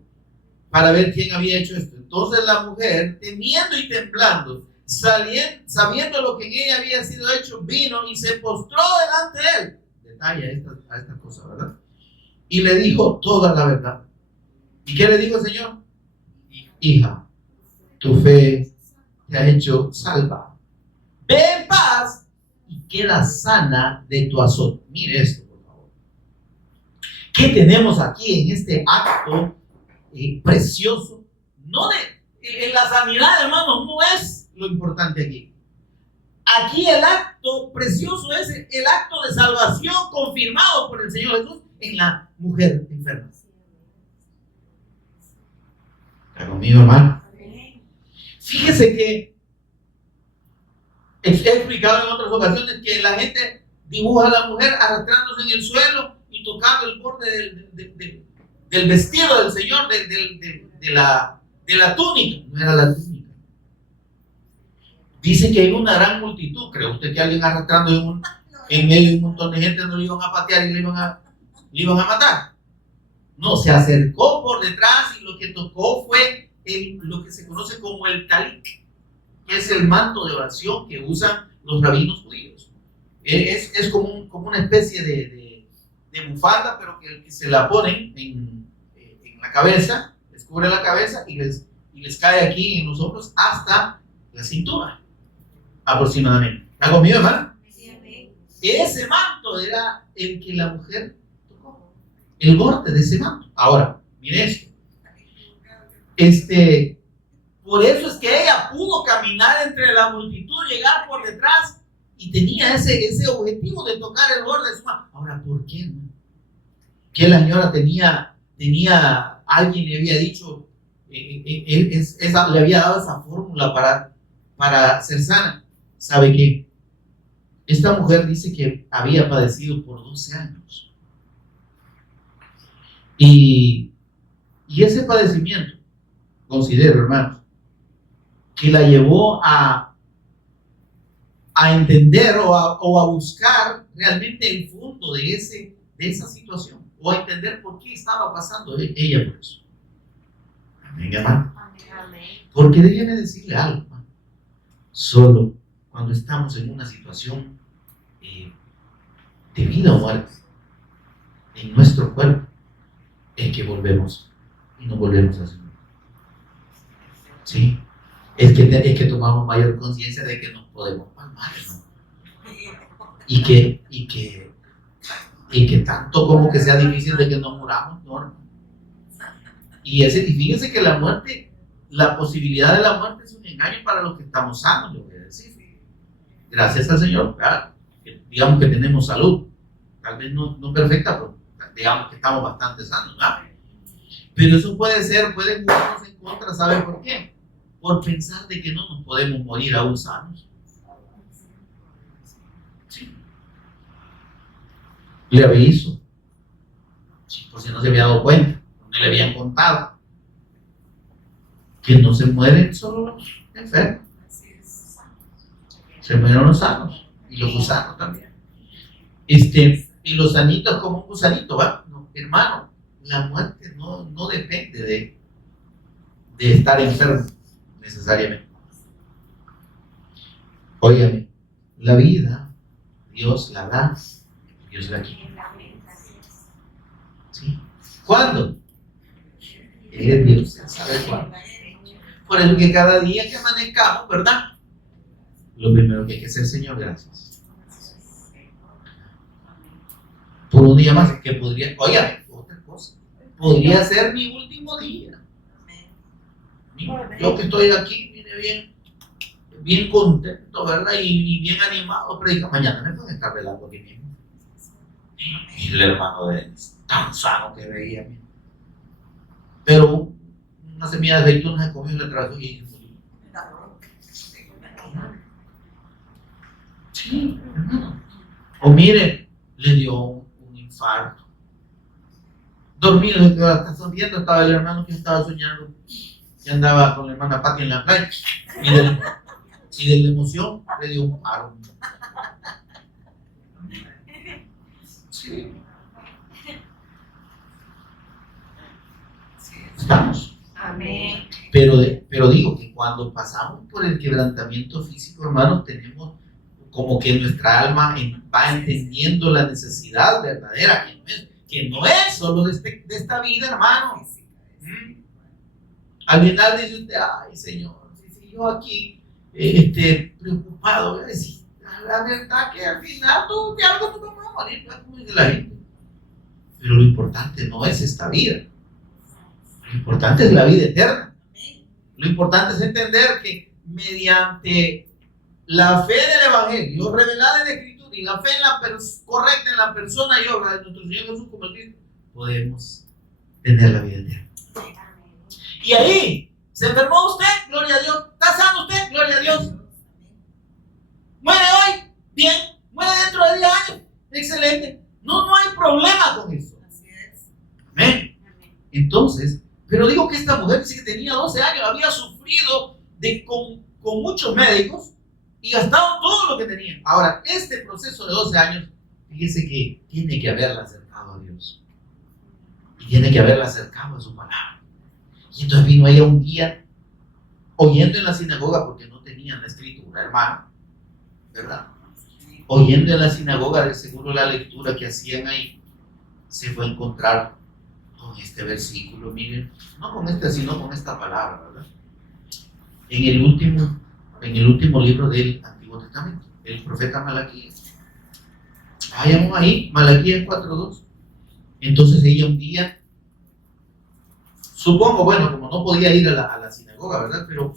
para ver quién había hecho esto. Entonces la mujer, temiendo y temblando, sabiendo lo que en ella había sido hecho, vino y se postró delante de él. Detalle a esta cosa, ¿verdad? Y le dijo toda la verdad. ¿Y qué le dijo el Señor? Hija, tu fe te ha hecho salva. Ve en paz y queda sana de tu azote. Mire esto, por favor. ¿Qué tenemos aquí en este acto precioso? En la sanidad, hermanos, no es lo importante aquí. Aquí el acto precioso es el acto de salvación confirmado por el Señor Jesús en la mujer enferma. ¿Está conmigo, hermano? Fíjese que he explicado en otras ocasiones que la gente dibuja a la mujer arrastrándose en el suelo y tocando el borde del vestido del Señor, de la túnica. No era la túnica. Dice que hay una gran multitud. ¿Cree usted que alguien arrastrando en medio de un montón de gente no le iban a patear y le iban a matar? No, se acercó por detrás y lo que tocó fue lo que se conoce como el talit, que es el manto de oración que usan los rabinos judíos. Es como una especie de bufanda, pero que se la ponen en la cabeza, les cubre la cabeza y les cae aquí en los hombros hasta la cintura, aproximadamente. ¿Está conmigo, hermano? Ese manto era el que la mujer tocó, el borde de ese manto. Ahora, mire esto. Por eso es que ella pudo caminar entre la multitud, llegar por detrás y tenía ese objetivo de tocar el borde de su mano. Ahora, ¿por qué no? Que la señora tenía alguien le había dicho, le había dado esa fórmula para ser sana. ¿Sabe qué? Esta mujer dice que había padecido por 12 años. Y ese padecimiento, considero, hermanos, que la llevó a entender o a buscar realmente el fondo de esa situación, o a entender por qué estaba pasando ella por eso. Amén, hermano. Porque déjeme decirle algo, hermano. Solo cuando estamos en una situación de vida o muerte en nuestro cuerpo es que volvemos y nos volvemos a Señor. Sí, es que tomamos mayor conciencia de que nos podemos palmar, ¿no? y que tanto como que sea difícil de que nos muramos, ¿no? Y fíjense que la muerte, la posibilidad de la muerte es un engaño para los que estamos sanos, yo voy a decir. Gracias al Señor, ¿verdad? Digamos que tenemos salud, tal vez no perfecta, pero digamos que estamos bastante sanos, ¿verdad? Pero eso puede jugarnos en contra, ¿sabe por qué? Por pensar de que no nos podemos morir aún sanos. Sí. Le aviso, sí, por si no se había dado cuenta, no le habían contado, que no se mueren solo los enfermos, se mueren los sanos y los gusanos también. Y los sanitos como un gusanito, ¿va? No, hermano, la muerte no depende de estar enfermo necesariamente. Óigame, la vida Dios la da, Dios la quita. ¿Sí? ¿Cuándo? Él es Dios, Él sabe cuándo. Por eso que cada día que amanezcamos, ¿verdad? Lo primero que hay que hacer, Señor, gracias. Por un día más que podría, oiga, otra cosa, podría ser mi último día. Yo que estoy aquí, mire, bien contento, ¿verdad? Y bien animado, predica, mañana me pueden estar velando aquí mismo. Y el hermano de él, tan sano que veía, pero una semilla de aceituna se comió y le atravesó y murió. Sí, hermano. O mire, le dio un infarto. Dormido, hasta sonriendo estaba el hermano que estaba soñando, que andaba con la hermana Pati en la playa. Y de la emoción le dio un paro. Sí. Estamos. Amén. Pero digo que cuando pasamos por el quebrantamiento físico, hermanos, tenemos como que nuestra alma va entendiendo la necesidad verdadera, que no es solo de esta vida, hermano. Al final dice usted, ay, Señor, si yo aquí preocupado, voy a decir, la verdad que al final tú de algo te vas a morir, como dice la gente. Pero lo importante no es esta vida. Lo importante es la vida eterna. Lo importante es entender que mediante la fe del Evangelio revelada en la Escritura y la fe correcta en la persona y obra de nuestro Señor Jesús como Cristo, podemos tener la vida eterna. Y ahí, ¿se enfermó usted? Gloria a Dios. ¿Está sano usted? Gloria a Dios. ¿Muere hoy? Bien. ¿Muere dentro de 10 años? excelente. No hay problema con eso. Así es. Amén. Entonces, pero digo que esta mujer dice que tenía 12 años, había sufrido con muchos médicos y gastado todo lo que tenía. Ahora, este proceso de 12 años, fíjese que tiene que haberla acercado a Dios. Y tiene que haberla acercado a su palabra. Y entonces vino ella un día, oyendo en la sinagoga, porque no tenían la escritura, hermano, ¿verdad? Oyendo en la sinagoga, de seguro la lectura que hacían ahí, se fue a encontrar con este versículo, miren, no con este, sino con esta palabra, ¿verdad? En el último libro del Antiguo Testamento, el profeta Malaquías. Vayamos ahí, Malaquías 4:2. Entonces ella un día, supongo, bueno, como no podía ir a la sinagoga, ¿verdad? Pero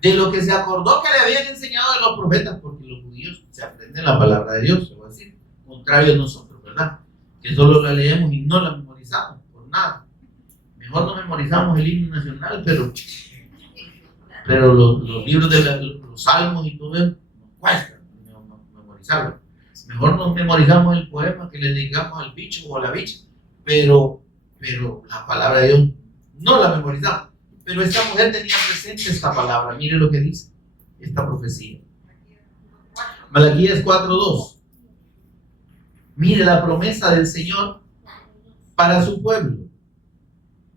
de lo que se acordó que le habían enseñado de los profetas, porque los judíos se aprenden la palabra de Dios, se va a decir, contrario a nosotros, ¿verdad? Que solo la leemos y no la memorizamos, por nada. Mejor no memorizamos el himno nacional, pero los libros de los salmos y todo eso nos cuesta memorizarlo. Mejor nos memorizamos el poema que le dedicamos al bicho o a la bicha, pero la palabra de Dios no la memorizamos. Pero esta mujer tenía presente esta palabra. Mire lo que dice esta profecía. Malaquías 4:2. Mire la promesa del Señor para su pueblo.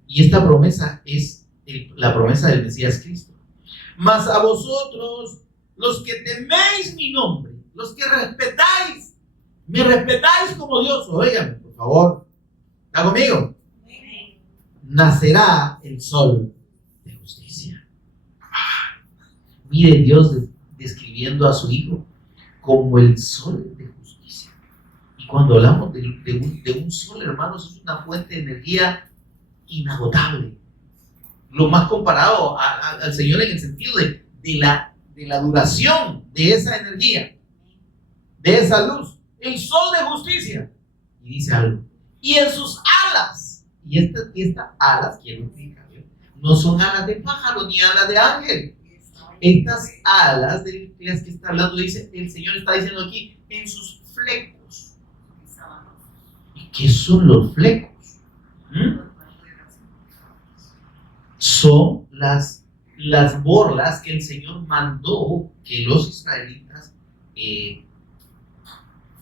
Y esta promesa es la promesa del Mesías Cristo. Mas a vosotros, los que teméis mi nombre, los que respetáis, me respetáis como Dios, óigame, por favor, ¿está conmigo? Nacerá el sol de justicia. Mire Dios describiendo a su Hijo como el sol de justicia. Y cuando hablamos de un sol, hermanos, es una fuente de energía inagotable. Lo más comparado al Señor en el sentido de la duración de esa energía, de esa luz. El sol de justicia. Y dice algo. Y en sus alas, y estas alas, quiero explicar, no son alas de pájaro ni alas de ángel. Estas alas de las que está hablando, dice, el Señor está diciendo aquí, en sus flecos. ¿Y qué son los flecos? Son las borlas que el Señor mandó que los israelitas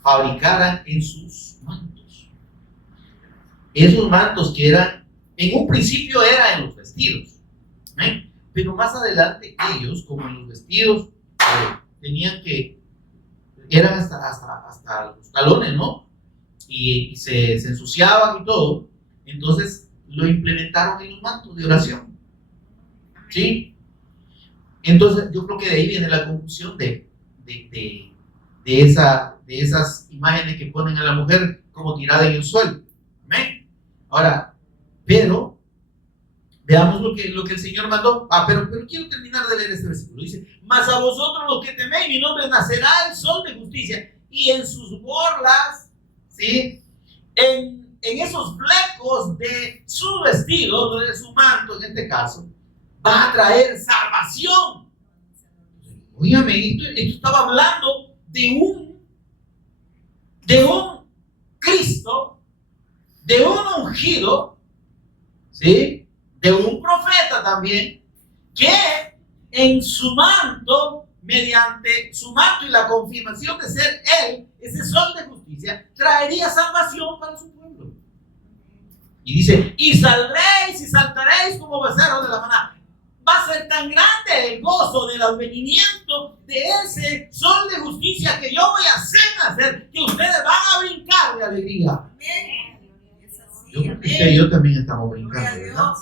fabricaran en sus mantos. Esos mantos que eran, en un principio era en los vestidos, pero más adelante ellos, como en los vestidos, eran hasta los talones, ¿no? Y se ensuciaban y todo, entonces lo implementaron en los mantos de oración, ¿sí? Entonces yo creo que de ahí viene la confusión de esas imágenes que ponen a la mujer como tirada en el suelo. ¿Amén? Ahora, pero veamos lo que el Señor mandó. Pero quiero terminar de leer este versículo. Dice, mas a vosotros los que teméis mi nombre nacerá el sol de justicia, y en sus borlas, ¿sí? En esos flecos de su vestido, de su manto en este caso, va a traer salvación. Óigame, esto estaba hablando de un Cristo, de un ungido, ¿sí? De un profeta también, que en su manto, mediante su manto y la confirmación de ser él, ese sol de justicia, traería salvación para su pueblo. Y dice, y saldréis y saltaréis como becerros de la manada. Va a ser tan grande el gozo del advenimiento de ese sol de justicia que yo voy a hacer nacer, que ustedes van a brincar de alegría. Yo creo que usted y yo también estamos brincando, ¿verdad?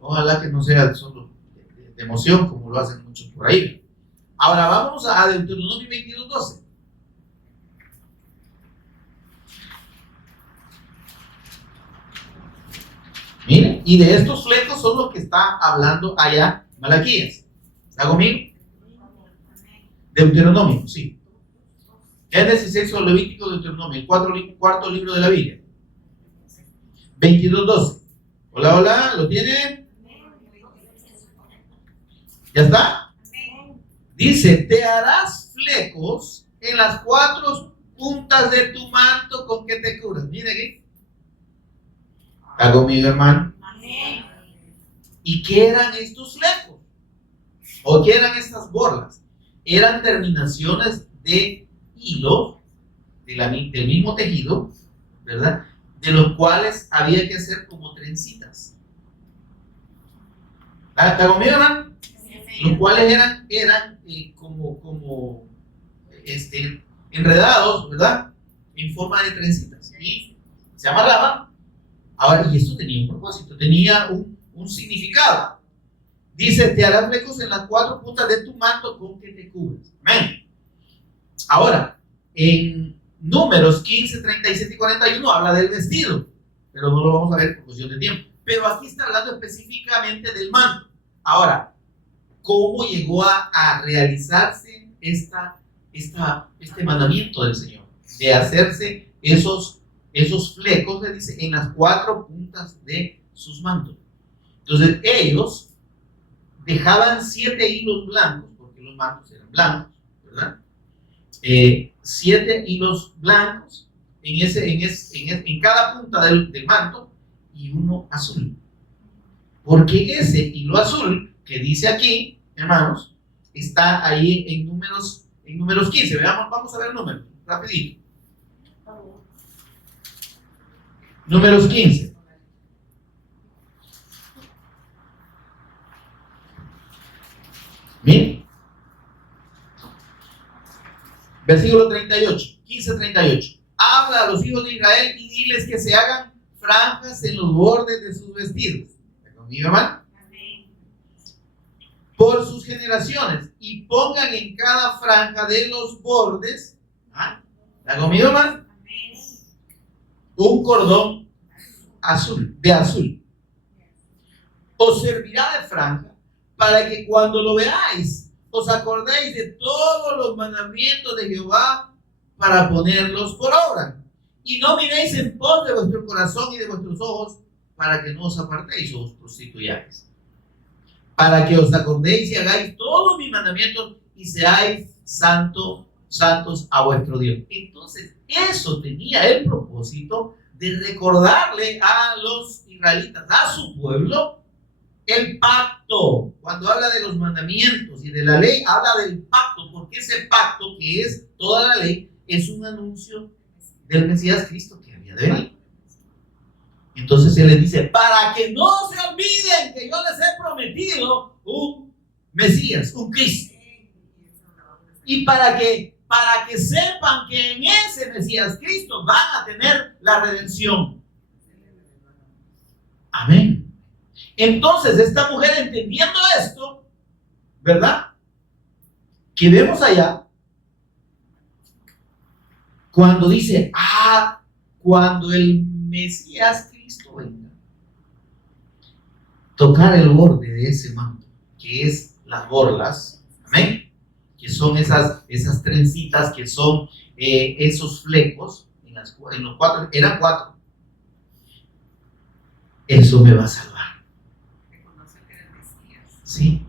Ojalá que no sea solo de emoción como lo hacen muchos por ahí. Ahora vamos a Deuteronomio 22:12. Miren, y de estos flecos son los que está hablando allá Malaquías. ¿Está conmigo? Deuteronomio, sí. Génesis, Éxodo, Levítico, Deuteronomio, el cuarto libro de la Biblia. 22:12. Hola, hola, ¿lo tienen? ¿Ya está? Dice, te harás flecos en las cuatro puntas de tu manto con que te cubras. Mire aquí. ¿Está conmigo, hermano? Amén. ¿Y qué eran estos flecos? ¿O qué eran estas borlas? Eran terminaciones de hilo del mismo tejido, ¿verdad? De los cuales había que hacer como trencitas. ¿Está conmigo, hermano? Los cuales eran como enredados, ¿verdad? En forma de trencitas. Y se amarraban. Ahora, y esto tenía un propósito, tenía un significado. Dice, te harás flecos en las 4 puntas de tu manto con que te cubres. Amén. Ahora, en Números 15, 37 y 41 habla del vestido, pero no lo vamos a ver por cuestión de tiempo. Pero aquí está hablando específicamente del manto. Ahora, ¿cómo llegó a realizarse este mandamiento del Señor? De hacerse esos flecos, le dice, en las 4 puntas de sus mantos. Entonces, ellos dejaban 7 hilos blancos, porque los mantos eran blancos, ¿verdad? 7 hilos blancos en cada punta del manto y uno azul. Porque ese hilo azul que dice aquí, hermanos, está ahí en números 15. Veamos, vamos a ver números, rapidito. Números 15. Miren. Versículo 38, 15:38. Habla a los hijos de Israel y diles que se hagan franjas en los bordes de sus vestidos. ¿Está conmigo, hermano? Por sus generaciones, y pongan en cada franja de los bordes, ¿está conmigo, hermano? Un cordón de azul. Os servirá de franja para que cuando lo veáis os acordéis de todos los mandamientos de Jehová para ponerlos por obra. Y no miréis en pos de vuestro corazón y de vuestros ojos para que no os apartéis o os prostituyáis. Para que os acordéis y hagáis todos mis mandamientos y seáis santos a vuestro Dios. Entonces, eso tenía el propósito de recordarle a los israelitas, a su pueblo, el pacto. Cuando habla de los mandamientos y de la ley, habla del pacto, porque ese pacto, que es toda la ley, es un anuncio del Mesías Cristo que había de venir. Entonces él les dice, para que no se olviden que yo les he prometido un Mesías, un Cristo. Y para que sepan que en ese Mesías Cristo van a tener la redención. Amén. Entonces esta mujer, entendiendo esto, ¿verdad? Que vemos allá, cuando dice, cuando el Mesías Cristo venga, tocar el borde de ese manto, que es las borlas, amén, que son esas trencitas, que son esos flecos, en los 4, eran 4, eso me va a salvar. Sí,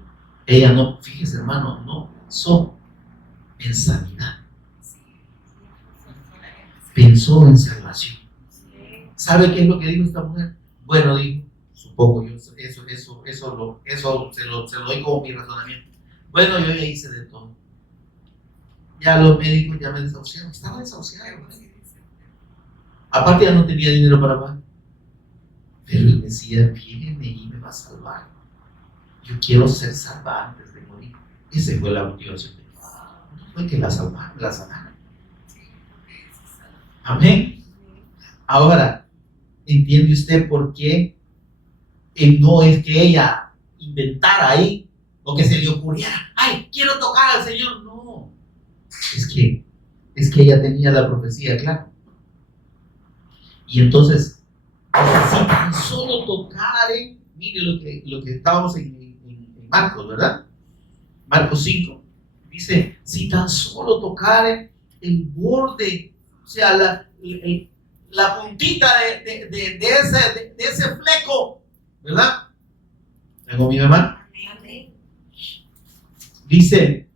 ella no, fíjese, hermano, no pensó en sanidad, pensó en salvación. ¿Sabe qué es lo que dijo esta mujer? Bueno, dijo, supongo yo, eso se lo doy como mi razonamiento. Bueno, yo ya hice de todo. Ya los médicos ya me desahuciaron, estaba desahuciado. Aparte ya no tenía dinero para pagar. Pero el Mesías viene y me va a salvar. Yo quiero ser salvada antes de morir. Esa fue la motivación de Dios. No fue que la salvaran, la sanaran. Amén. Ahora, ¿entiende usted por qué no es que ella inventara ahí o que se le ocurriera, quiero tocar al Señor? No, es que ella tenía la profecía clara. Y entonces, si tan solo tocare, mire lo que estábamos en Marcos, ¿verdad? Marcos 5 dice, si tan solo tocare el borde, o sea, la puntita de ese fleco, ¿verdad? ¿Tengo mi hermano? Dice,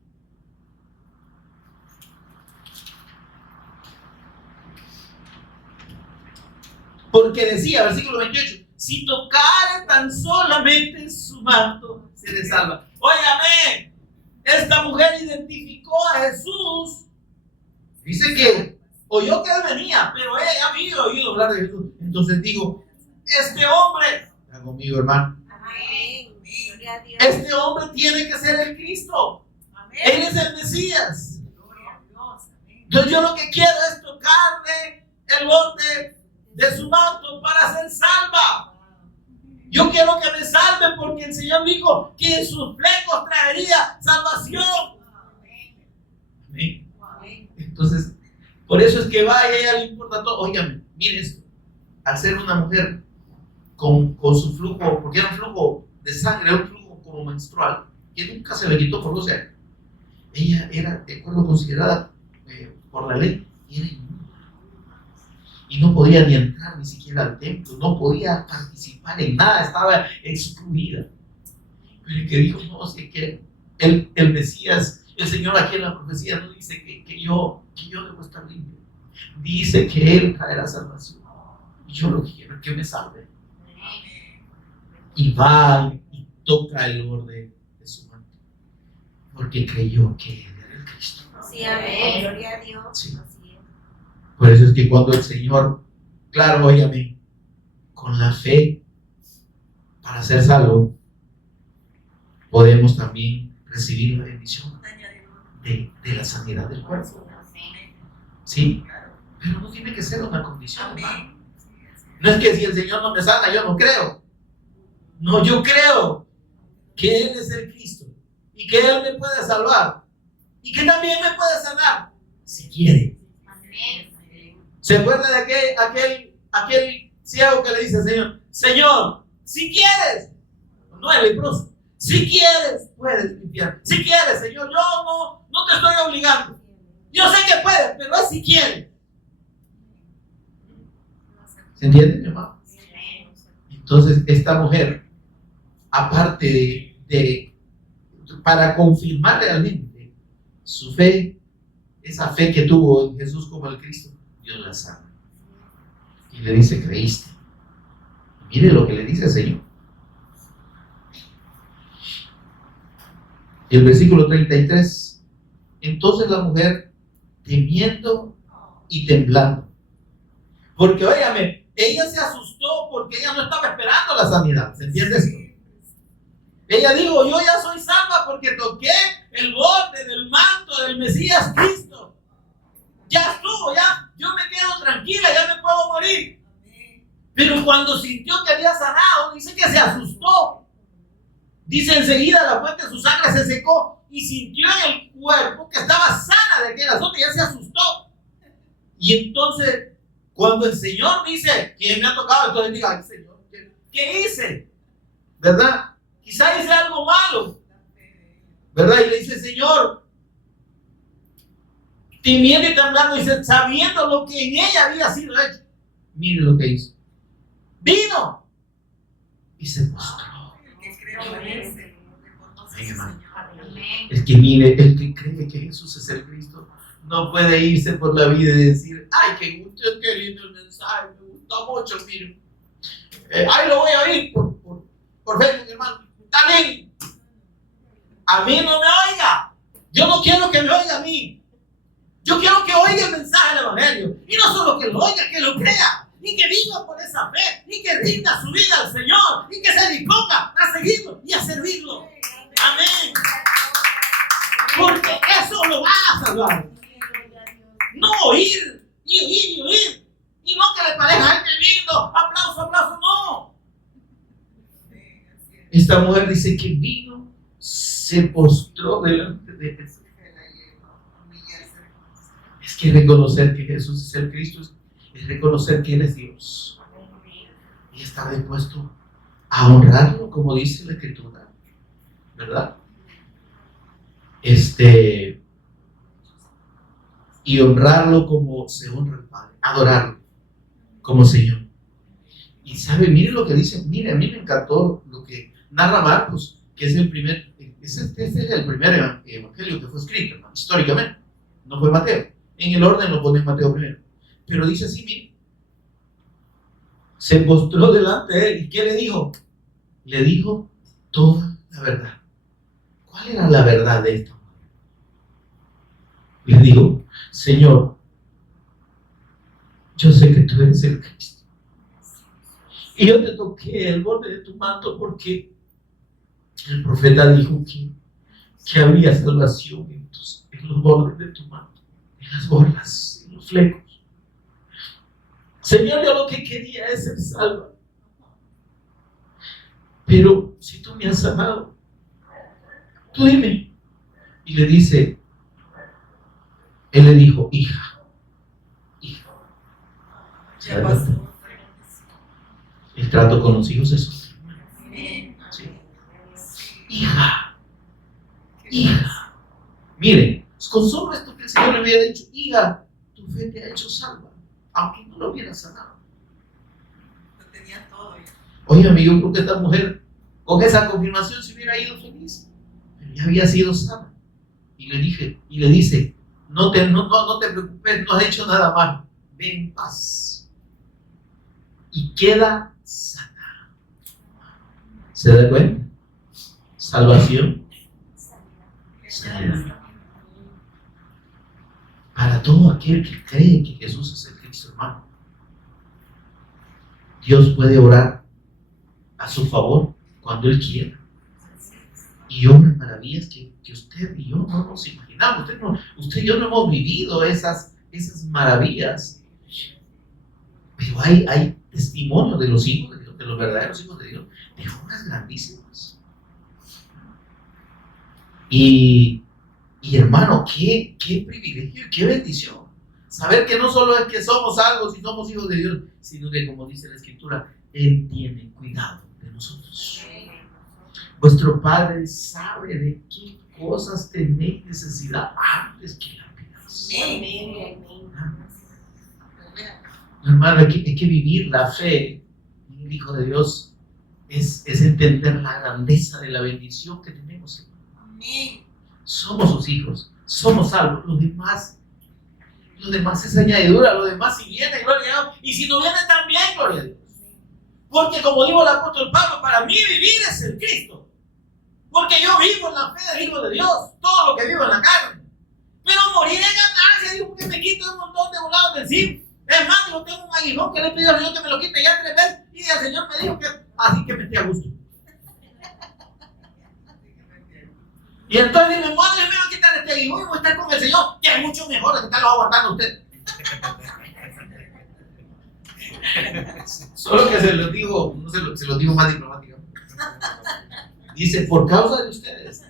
Porque decía, versículo 28, si tocare tan solamente en su manto, seré salva. Óigame, esta mujer identificó a Jesús. Dice que oyó que él venía, pero ella ya había oído hablar de Jesús. Entonces digo, este hombre, está conmigo, hermano. Amén. Este hombre tiene que ser el Cristo. Amén. Él es el Mesías. Entonces yo lo que quiero es tocarle el borde de su manto para ser salva. Yo quiero que me salve porque el Señor dijo que en sus flecos traería salvación. Amén. Entonces, por eso es que va y a ella le importa todo. Óigame, mire esto. Al ser una mujer con su flujo, porque era un flujo de sangre, era un flujo como menstrual, que nunca se le quitó por 12 años. Ella era, de acuerdo, considerada por la ley, era inmunda. Y no podía ni entrar ni siquiera al templo, no podía participar en nada, estaba excluida. Pero el que dijo, no, es que el Mesías, el Señor aquí en la profecía no dice que yo debo estar limpio. Dice que Él traerá salvación. Y yo lo que quiero es que me salve. Y va y toca el borde de su manto. Porque creyó que Él era el Cristo. Sí, amén. Gloria a Dios. Sí. Por eso es que cuando el Señor, claro, óyame, con la fe para ser salvo, podemos también recibir la bendición de la sanidad del cuerpo. Sí, pero no tiene que ser una condición, hermano. No es que si el Señor no me sana, yo no creo. No, yo creo que Él es el Cristo y que Él me puede salvar y que también me puede sanar si quiere. ¿Se acuerda de aquel ciego que le dice al Señor, Señor, si quieres, no es leproso, si quieres, puedes limpiar. Si quieres, Señor, yo no te estoy obligando. Yo sé que puedes, pero es si quieres. ¿Se entiende, mi hermano? Entonces, esta mujer, aparte para confirmar realmente su fe, esa fe que tuvo en Jesús como el Cristo, Dios la sana. Y le dice, creíste. Y mire lo que le dice el Señor. El versículo 33. Entonces la mujer, temiendo y temblando. Porque, óigame, ella se asustó porque ella no estaba esperando la sanidad. ¿Se entiende esto? Ella dijo, yo ya soy salva porque toqué el borde del manto del Mesías Cristo. Ya estuvo, ya, yo me quedo tranquila, ya me puedo morir. Pero cuando sintió que había sanado, dice que se asustó. Dice enseguida la fuente de su sangre se secó y sintió en el cuerpo que estaba sana de aquel asunto y ya se asustó. Y entonces, cuando el Señor dice, ¿quién me ha tocado? Entonces diga, ay Señor, ¿qué hice? ¿Verdad? Quizá hice algo malo, ¿verdad? Y le dice, Señor, temiendo y temblando, dice, sabiendo lo que en ella había sido hecho. Mire lo que hizo. Vino y se postró. El que mire, el que cree que Jesús es el Cristo, no puede irse por la vida y decir, ay, qué lindo el mensaje, me gusta mucho, mire. Ahí lo voy a oír por Facebook, hermano. Está bien. A mí no me oiga. Yo no quiero que me oiga a mí. Yo quiero que oiga el mensaje del Evangelio. Y no solo que lo oiga, que lo crea. Y que viva por esa fe. Y que rinda su vida al Señor. Y que se disponga a seguirlo y a servirlo. Amén. Porque eso lo va a salvar. No oír, y oír, y oír. Y no que le parezca, ay, qué lindo, aplauso, aplauso, no. Esta mujer dice que vino, se postró delante de Jesús. Es que reconocer que Jesús es el Cristo es reconocer que Él es Dios. Y estar dispuesto a honrarlo, como dice la Escritura, ¿verdad? Y honrarlo como se honra al Padre, adorarlo como Señor. Y sabe, mire lo que dice, mire, a mí me encantó lo que narra Marcos, que es el primer, este es el primer evangelio que fue escrito, ¿no? Históricamente, no fue Mateo. En el orden lo pone Mateo primero. Pero dice así, mire, se postró delante de él. ¿Y qué le dijo? Le dijo toda la verdad. ¿Cuál era la verdad de esto? Le dijo: Señor, yo sé que tú eres el Cristo. Y yo te toqué el borde de tu manto porque el profeta dijo que había salvación en los bordes de tu manto, en las borlas, en los flecos. Señor, yo lo que quería es ser salva. Pero si tú me has sanado, tú dime. Y le dice, él le dijo: hija. Ya pasó. El trato con los hijos es otro. Sí. Hija. Miren, con solo esto que el Señor le había dicho: hija, tu fe te ha hecho salva, aunque no lo hubiera sanado. Lo tenía todo. Oye, amigo, yo creo que esta mujer con esa confirmación se hubiera ido feliz, pero ya había sido sana. Y le dice: no te preocupes, no has hecho nada malo, ve en paz. Y queda sana. ¿Se da cuenta? Salvación, sanidad. Para todo aquel que cree que Jesús es el Cristo, hermano, Dios puede orar a su favor cuando Él quiera. Y obra maravillas que usted y yo no nos imaginamos. Usted y yo no hemos vivido esas maravillas. Pero hay testimonio de los hijos de Dios, de los verdaderos hijos de Dios, de obras grandísimas. Y hermano, qué privilegio y qué bendición. Saber que no solo es que somos salvos y somos hijos de Dios, sino que, como dice la Escritura, Él tiene cuidado de nosotros. Vuestro Padre sabe de qué cosas tenéis necesidad antes que la pidas. Hermano, hay que vivir la fe en el Hijo de Dios. Es entender la grandeza de la bendición que tenemos. Somos sus hijos, somos salvos. Lo demás es añadidura. Lo demás, si viene, gloria a Dios, y si no viene, también, gloria a Dios. Porque, como dijo el apóstol Pablo, para mí vivir es el Cristo. Porque yo vivo en la fe del Hijo de Dios, todo lo que vivo en la carne. Pero morir es ganancia, digo, que me quito un montón de volados de encima. Es más, yo tengo un aguijón que le he pedido al Señor que me lo quite ya 3 veces, y el Señor me dijo que así que me esté a gusto. Y entonces me muero y me va a quitar este aguijón y voy a estar con el Señor, que es mucho mejor que estarlo aguantando a usted. Solo que se lo digo más diplomáticamente. Dice: por causa de ustedes,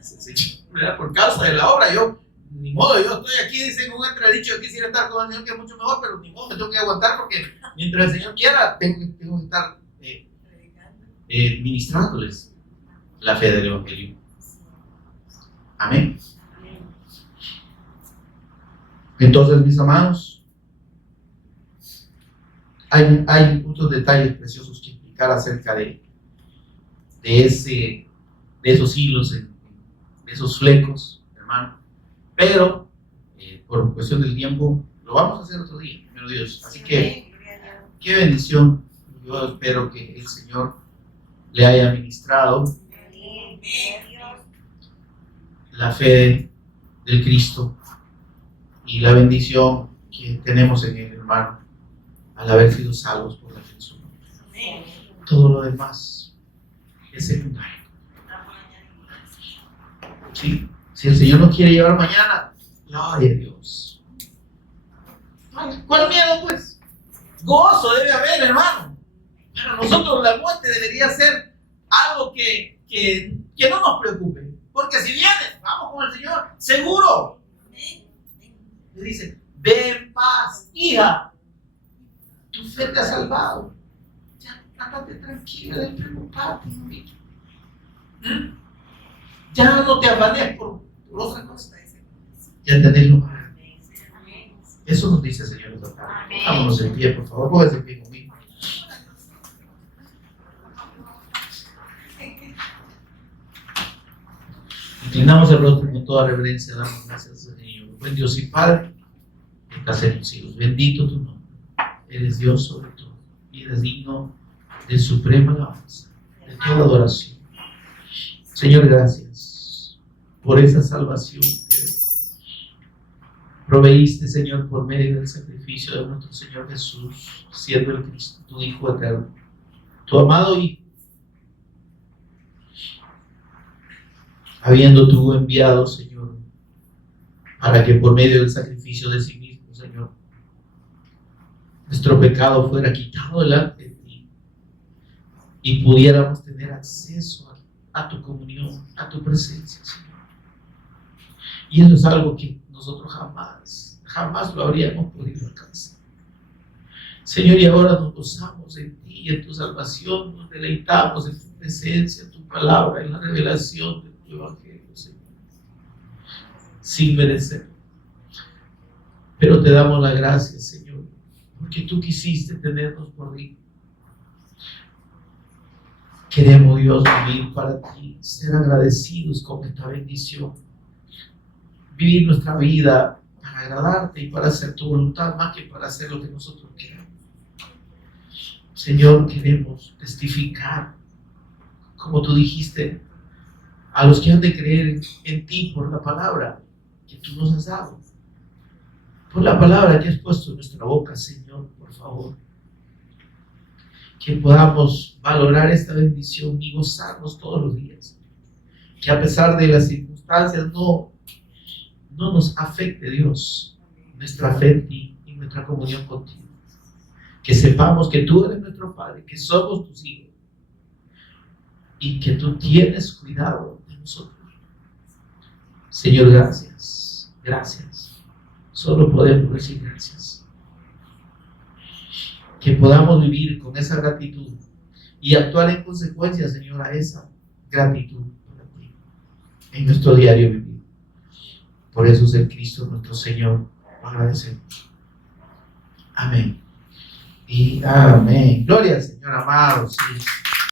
por causa de la obra, yo, ni modo, yo estoy aquí, dice en un entredicho, yo quisiera estar con el Señor, que es mucho mejor, pero ni modo, me tengo que aguantar porque mientras el Señor quiera, tengo que estar ministrándoles la fe del Evangelio. Amén. Entonces, mis amados, hay muchos detalles preciosos que explicar acerca de esos hilos, de esos flecos, hermano. Pero, por cuestión del tiempo, lo vamos a hacer otro día, primero Dios. Así que, qué bendición. Yo espero que el Señor le haya ministrado la fe del Cristo y la bendición que tenemos en el hermano al haber sido salvos por la fe de su nombre. Todo lo demás es secundario. ¿Sí? Si el Señor nos quiere llevar mañana, gloria a Dios. ¿Cuál miedo, pues? Gozo debe haber, hermano. Para nosotros la muerte debería ser algo que no nos preocupe. Porque si vienes, vamos con el Señor, seguro. Le dice: ve en paz, hija. Tu fe te ha salvado. Ya, ándate tranquila, despreocupate, hijito. Ya no te afanes por otra cosa. Ya tenés lo más. Eso nos dice el Señor esta tarde. Vámonos en pie, por favor. Póngase en pie conmigo. Inclinamos el rostro con toda reverencia, damos gracias al Señor. Buen Dios y Padre, que estás en los cielos. Bendito tu nombre. Eres Dios sobre todo y eres digno de suprema alabanza, de toda adoración. Señor, gracias por esa salvación que proveíste, Señor, por medio del sacrificio de nuestro Señor Jesús, siendo el Cristo, tu Hijo eterno, tu amado Hijo, habiendo tú enviado, Señor, para que por medio del sacrificio de sí mismo, Señor, nuestro pecado fuera quitado delante de ti y pudiéramos tener acceso a tu comunión, a tu presencia, Señor. Y eso es algo que nosotros jamás lo habríamos podido alcanzar. Señor, y ahora nos gozamos en ti y en tu salvación, nos deleitamos en tu presencia, en tu palabra, en la revelación de tu evangelio, Señor, sin merecer. Pero te damos las gracias, Señor, porque tú quisiste tenernos por hijo. Queremos, Dios, vivir para ti, ser agradecidos con esta bendición, vivir nuestra vida para agradarte y para hacer tu voluntad más que para hacer lo que nosotros queramos. Señor, queremos testificar, como tú dijiste, a los que han de creer en ti por la palabra que tú nos has dado, por la palabra que has puesto en nuestra boca, Señor, por favor. Que podamos valorar esta bendición y gozarnos todos los días. Que a pesar de las circunstancias no nos afecte, Dios, nuestra fe en ti y nuestra comunión contigo. Que sepamos que tú eres nuestro Padre, que somos tus hijos y que tú tienes cuidado de nosotros. Señor, gracias, gracias. Solo podemos decir gracias. Que podamos vivir con esa gratitud y actuar en consecuencia, Señor, a esa gratitud para ti en nuestro diario vivir. Por eso es el Cristo nuestro Señor. Lo agradecemos. Amén. Y amén. Gloria al Señor, amado. Sí.